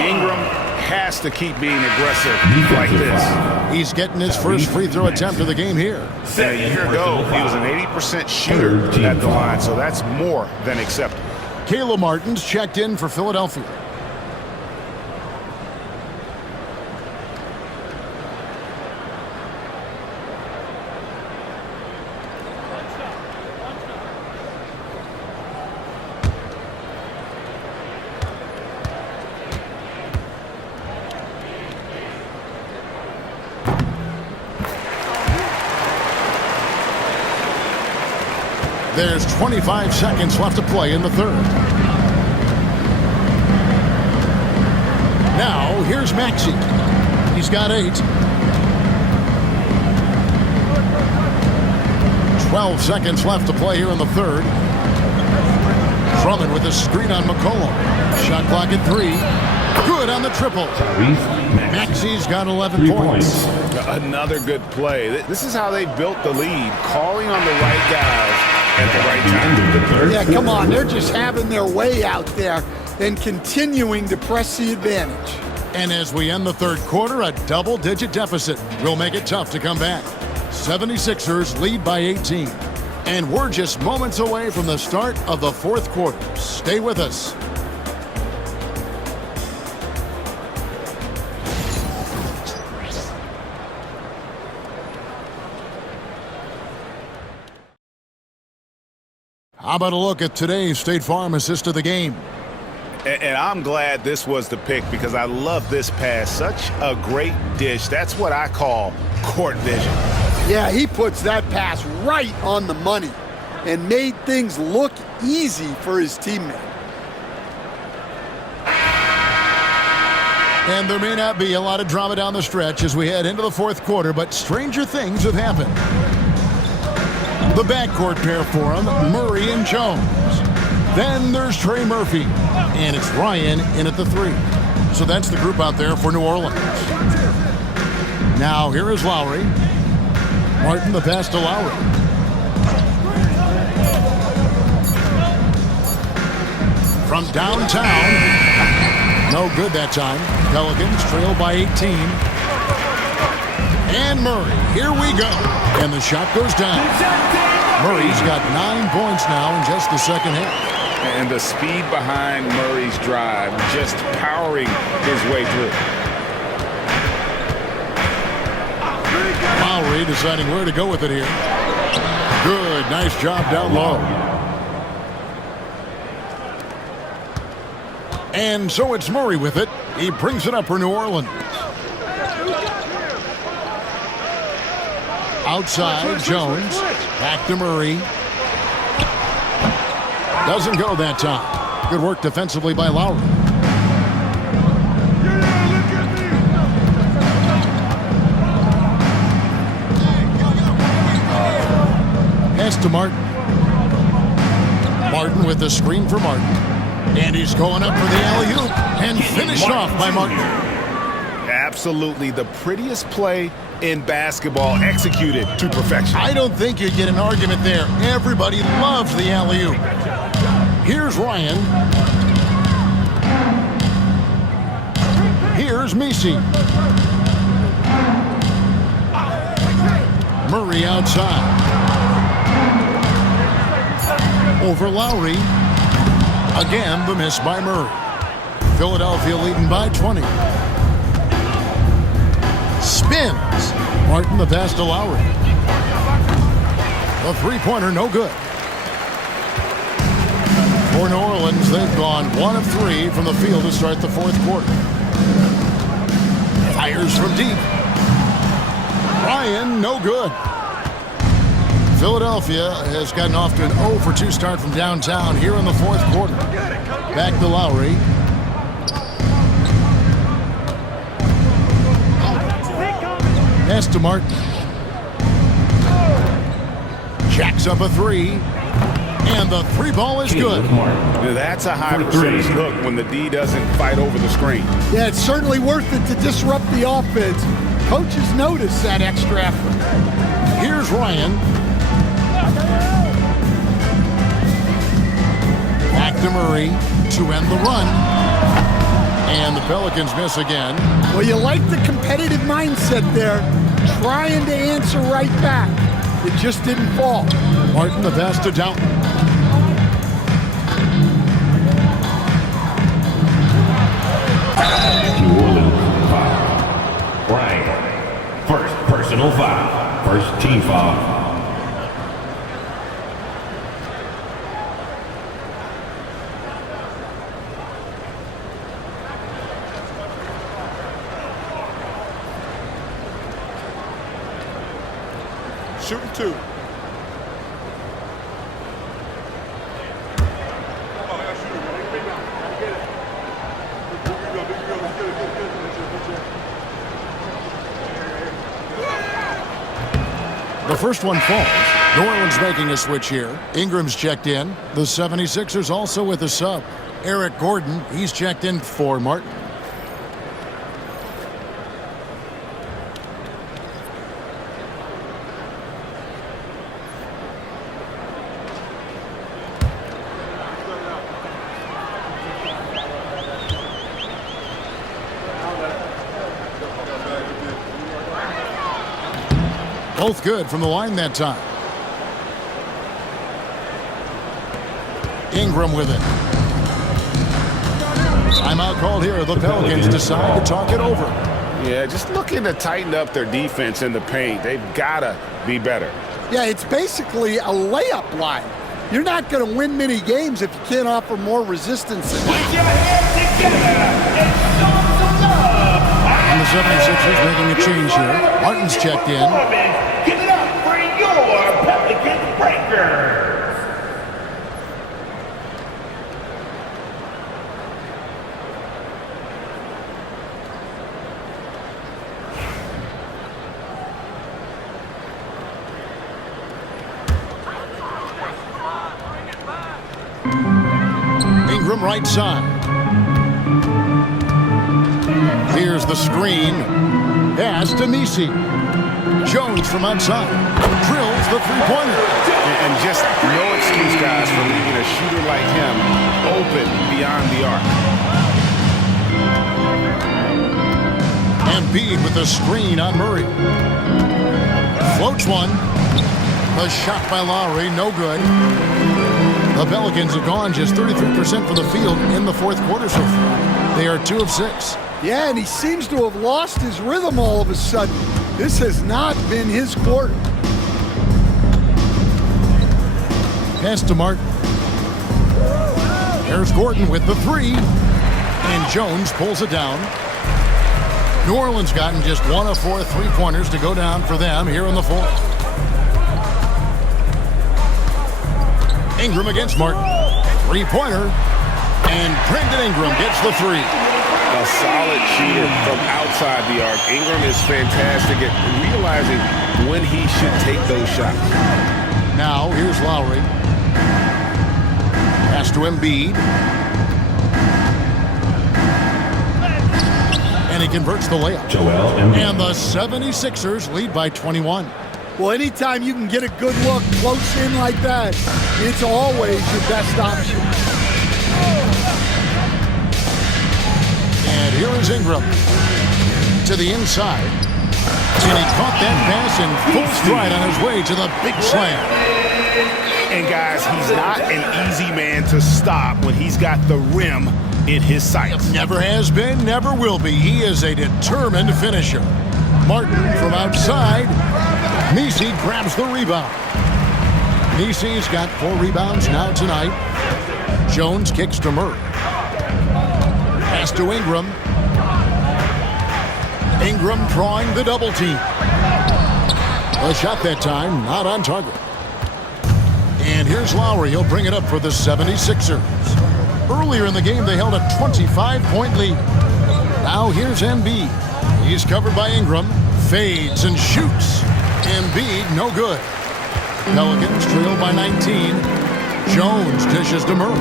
Ingram has to keep being aggressive like this. He's getting his first free throw attempt of the game here. And a year ago, he was an 80% shooter at the line, so that's more than acceptable. Caleb Martin's checked in for Philadelphia. There's 25 seconds left to play in the third. Now, here's Maxey. He's got 8. 12 seconds left to play here in the third. Drummond with a screen on McCollum. Shot clock at 3. Good on the triple. Maxey's got 11 points. Another good play. This is how they built the lead, calling on the right guys at the right time. Yeah, come on. They're just having their way out there and continuing to press the advantage. And as we end the third quarter, a double-digit deficit will make it tough to come back. 76ers lead by 18. And we're just moments away from the start of the fourth quarter. Stay with us. How about a look at today's State Farm assist of the game? And I'm glad this was the pick because I love this pass. Such a great dish. That's what I call court vision. Yeah, he puts that pass right on the money and made things look easy for his teammate. And there may not be a lot of drama down the stretch as we head into the fourth quarter, but stranger things have happened. The backcourt pair for him, Murray and Jones. Then there's Trey Murphy, and it's Ryan in at the 3. So that's the group out there for New Orleans. Now here is Lowry. Martin the pass to Lowry. From downtown, no good that time. Pelicans trail by 18. And Murray, here we go. And the shot goes down. Murray's got 9 points now in just the second half. And the speed behind Murray's drive, just powering his way through. Lowry deciding where to go with it here. Good, nice job down low. And so it's Murray with it. He brings it up for New Orleans. Outside, Jones. Back to Murray. Doesn't go that time. Good work defensively by Lowry. Pass to Martin. Martin with the screen for Martin. And he's going up for the alley-oop. And finished off by Martin. Absolutely the prettiest play in basketball, executed to perfection. I don't think you get an argument there. Everybody loves the alley-oop. Here's Ryan. Here's Messi. Murray outside. Over Lowry. Again, the miss by Murray. Philadelphia leading by 20. Spins. Martin the pass to Lowry. The three-pointer, no good. For New Orleans, they've gone 1 of 3 from the field to start the fourth quarter. Fires from deep. Ryan, no good. Philadelphia has gotten off to an 0 for 2 start from downtown here in the fourth quarter. Back to Lowry. Pass to Martin. Jacks up a 3. And the 3 ball is good. That's a high percentage look when the D doesn't fight over the screen. Yeah, it's certainly worth it to disrupt the offense. Coaches notice that extra effort. Here's Ryan. Back to Murray to end the run. And the Pelicans miss again. Well, you like the competitive mindset there, trying to answer right back. It just didn't fall. Martin the pass to Downton. New Orleans foul. Bryant. First personal foul. First team foul. Shooting 2. The first one falls. New Orleans making a switch here. Ingram's checked in. The 76ers also with a sub. Eric Gordon, he's checked in for Martin. Both good from the line that time. Ingram with it. Timeout called here. The Pelicans decide to talk it over. Yeah, just looking to tighten up their defense in the paint. They've got to be better. Yeah, it's basically a layup line. You're not going to win many games if you can't offer more resistance than that. Put your hands together and show some love. And the 76ers making a change here. Martin's checked in. Give it up. Ingram right side. Here's the screen. Pass to Nisi. Jones from outside. Drills the three-pointer. And just no excuse, guys, for leaving a shooter like him open beyond the arc. Embiid with the screen on Murray. Floats one. A shot by Lowry, no good. The Pelicans have gone just 33% from the field in the fourth quarter so far. They are 2 of 6. Yeah, and he seems to have lost his rhythm all of a sudden. This has not been his quarter. Pass to Martin. There's Gordon with the 3. And Jones pulls it down. New Orleans gotten just 1 of 4 three-pointers to go down for them here in the fourth. Ingram against Martin. Three-pointer. And Brandon Ingram gets the 3. A solid shooter from outside the arc. Ingram is fantastic at realizing when he should take those shots. Now, here's Lowry. Pass to Embiid. And he converts the layup. And the 76ers lead by 21. Well, anytime you can get a good look close in like that, it's always your best option. And here is Ingram to the inside. And he caught that pass in full stride on his way to the big slam. And guys, he's not an easy man to stop when he's got the rim in his sights. Never has been, never will be. He is a determined finisher. Martin from outside. Nisi grabs the rebound. Nisi's got 4 rebounds now tonight. Jones kicks to Murray. Pass to Ingram. Ingram drawing the double team. A shot that time, not on target. And here's Lowry. He'll bring it up for the 76ers. Earlier in the game, they held a 25-point lead. Now here's Embiid. He's covered by Ingram. Fades and shoots. Embiid, no good. Pelicans trail by 19. Jones dishes to Murray.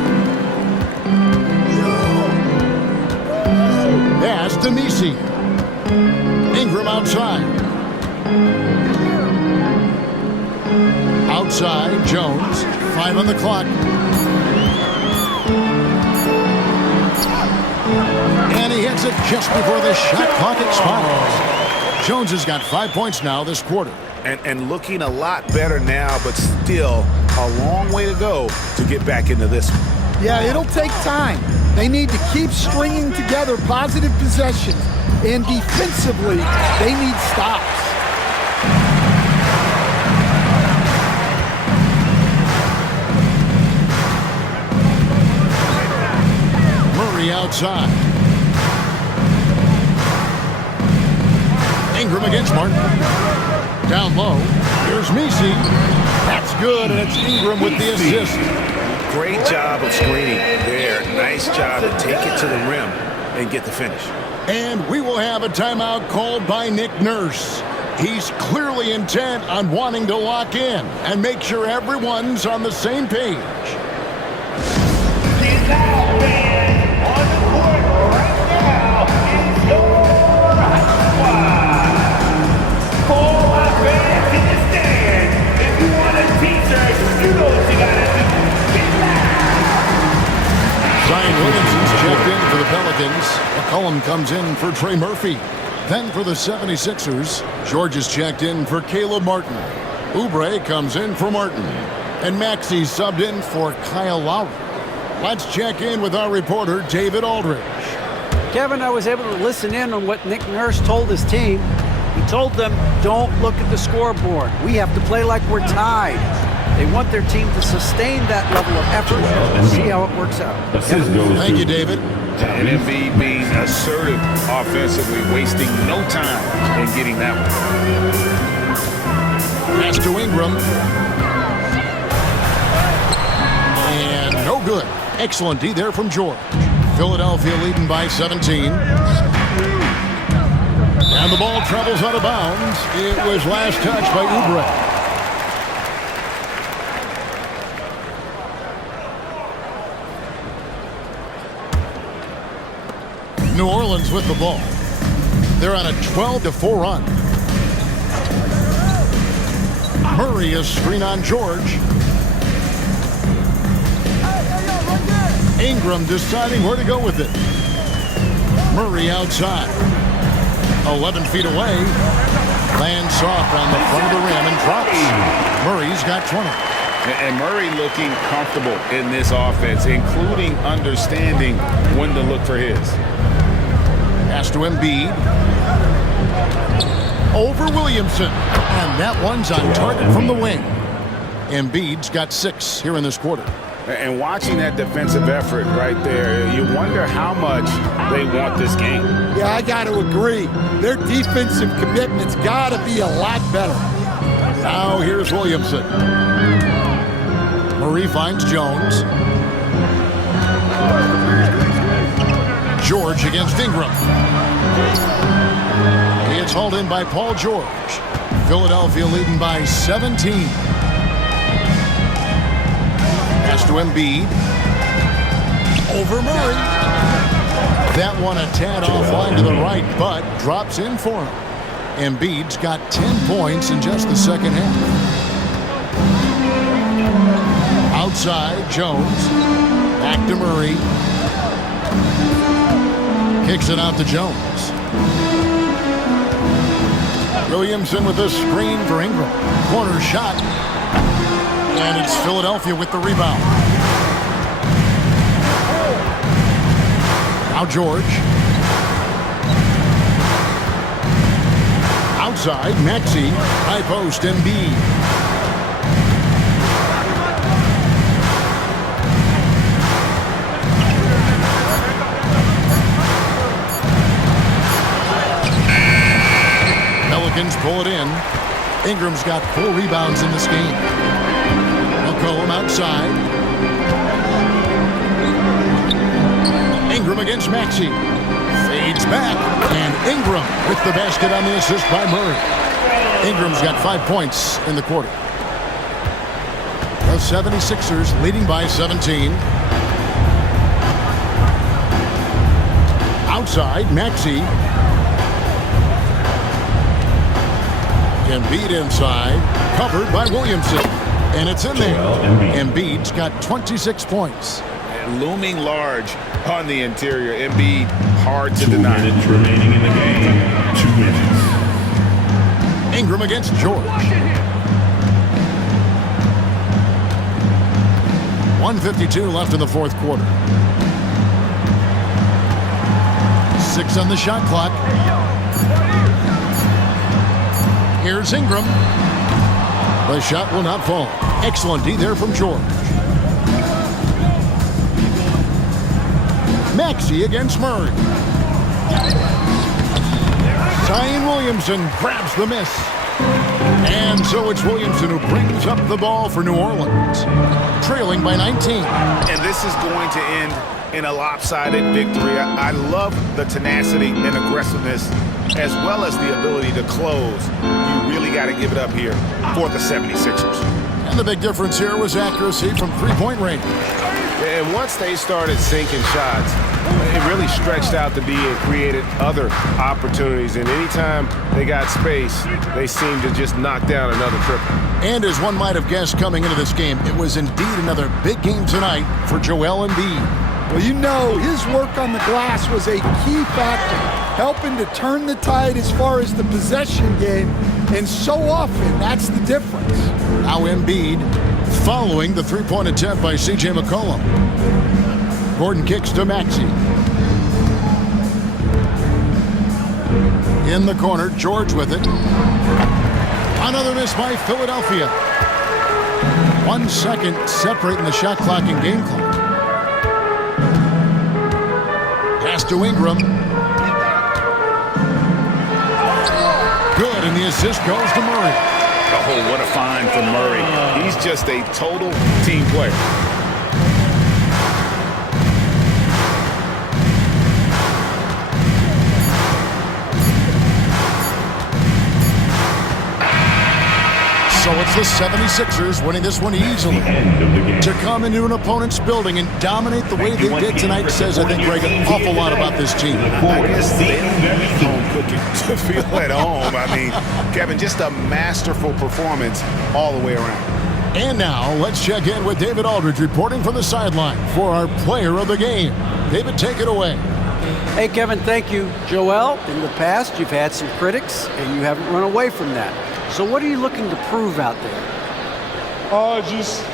Pass to Nisi. Ingram outside. Outside, Jones. 5 on the clock. And he hits it just before the shot clock expires. Jones has got 5 points now this quarter. And looking a lot better now, but still a long way to go to get back into this one. Yeah, it'll take time. They need to keep stringing together positive possessions. And defensively, they need stops. Murray outside. Ingram against Martin. Down low. Here's Nisi. That's good, and it's Ingram with the assist. Great job of screening there. Nice job to take it to the rim and get the finish. And we will have a timeout called by Nick Nurse. He's clearly intent on wanting to lock in and make sure everyone's on the same page. The loud man on the court right now is your squad. For my fans in the stand, if you want a t-shirt, you know what you gotta do. Get loud. Zion Williamson's checked in for the Pelicans. McCollum comes in for Trey Murphy. Then for the 76ers, George is checked in for Caleb Martin. Oubre comes in for Martin. And Maxey subbed in for Kyle Lowry. Let's check in with our reporter, David Aldridge. Kevin, I was able to listen in on what Nick Nurse told his team. He told them, don't look at the scoreboard. We have to play like we're tied. They want their team to sustain that level of effort and see how it works out. Thank you, David. And Embiid being assertive offensively, wasting no time in getting that one. Pass to Ingram. And no good. Excellent D there from George. Philadelphia leading by 17. And the ball travels out of bounds. It was last touched by Oubre. New Orleans with the ball. They're on a 12-4 run. Murray is screen on George. Ingram deciding where to go with it. Murray outside. 11 feet away. Lands soft on the front of the rim and drops. Murray's got 20. And Murray looking comfortable in this offense, including understanding when to look for his. Pass to Embiid. Over Williamson. And that one's on target from the wing. Embiid's got 6 here in this quarter. And watching that defensive effort right there, you wonder how much they want this game. Yeah, I got to agree. Their defensive commitment's got to be a lot better. Now here's Williamson. Murray finds Jones. George against Ingram. It's hauled in by Paul George. Philadelphia leading by 17. Pass to Embiid. Over Murray. That one a tad offline to the right, but drops in for him. Embiid's got 10 points in just the second half. Outside, Jones. Back to Murray. Kicks it out to Jones. Williamson with a screen for Ingram. Corner shot. And it's Philadelphia with the rebound. Now George. Outside, Maxey. High post, Embiid. Pelicans pull it in. Ingram's got 4 rebounds in this game. McCollum outside. Ingram against Maxey. Fades back. And Ingram with the basket on the assist by Murray. Ingram's got 5 points in the quarter. The 76ers leading by 17. Outside, Maxey. Embiid inside, covered by Williamson. And it's in there. Embiid's got 26 points. And looming large on the interior. Embiid, hard to deny. 2 minutes remaining in the game. 2 minutes. Ingram against George. 1:52 left in the fourth quarter. 6 on the shot clock. Here's Ingram. The shot will not fall. Excellent D there from George. Maxey against Murray. Zion Williamson grabs the miss. And so it's Williamson who brings up the ball for New Orleans, trailing by 19. And this is going to end in a lopsided victory. I love the tenacity and aggressiveness as well as the ability to close. You really got to give it up here for the 76ers. And the big difference here was accuracy from three-point range. And once they started sinking shots, it really stretched out the D and created other opportunities. And anytime they got space, they seemed to just knock down another triple. And as one might have guessed coming into this game, it was indeed another big game tonight for Joel Embiid. Well, you know, his work on the glass was a key factor, helping to turn the tide as far as the possession game, and so often that's the difference. Now Embiid following the three-point attempt by C.J. McCollum. Gordon kicks to Maxey. In the corner, George with it. Another miss by Philadelphia. 1 second separating the shot clock and game clock. Pass to Ingram. Good, and the assist goes to Murray. Oh, what a find from Murray. He's just a total team player. So it's the 76ers winning this one easily. To come into an opponent's building and dominate the way they did tonight says, I think, Greg, an awful lot about this team. I guess they don't need home cooking to feel at home. I mean, Kevin, just a masterful performance all the way around. And now, let's check in with David Aldridge reporting from the sideline for our player of the game. David, take it away. Hey, Kevin, thank you. Joel, in the past, you've had some critics, and you haven't run away from that. So what are you looking to prove out there? Just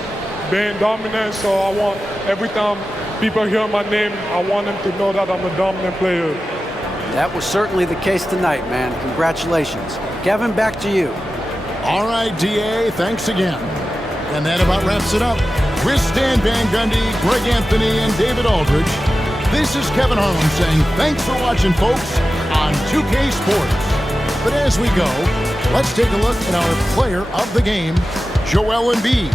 being dominant. So I want, every time people hear my name, I want them to know that I'm a dominant player. That was certainly the case tonight, man. Congratulations. Kevin, back to you. All right, DA, thanks again. And that about wraps it up. With Stan Van Gundy, Greg Anthony, and David Aldridge, this is Kevin Harlan saying thanks for watching, folks, on 2K Sports. But as we go, let's take a look at our player of the game, Joel Embiid.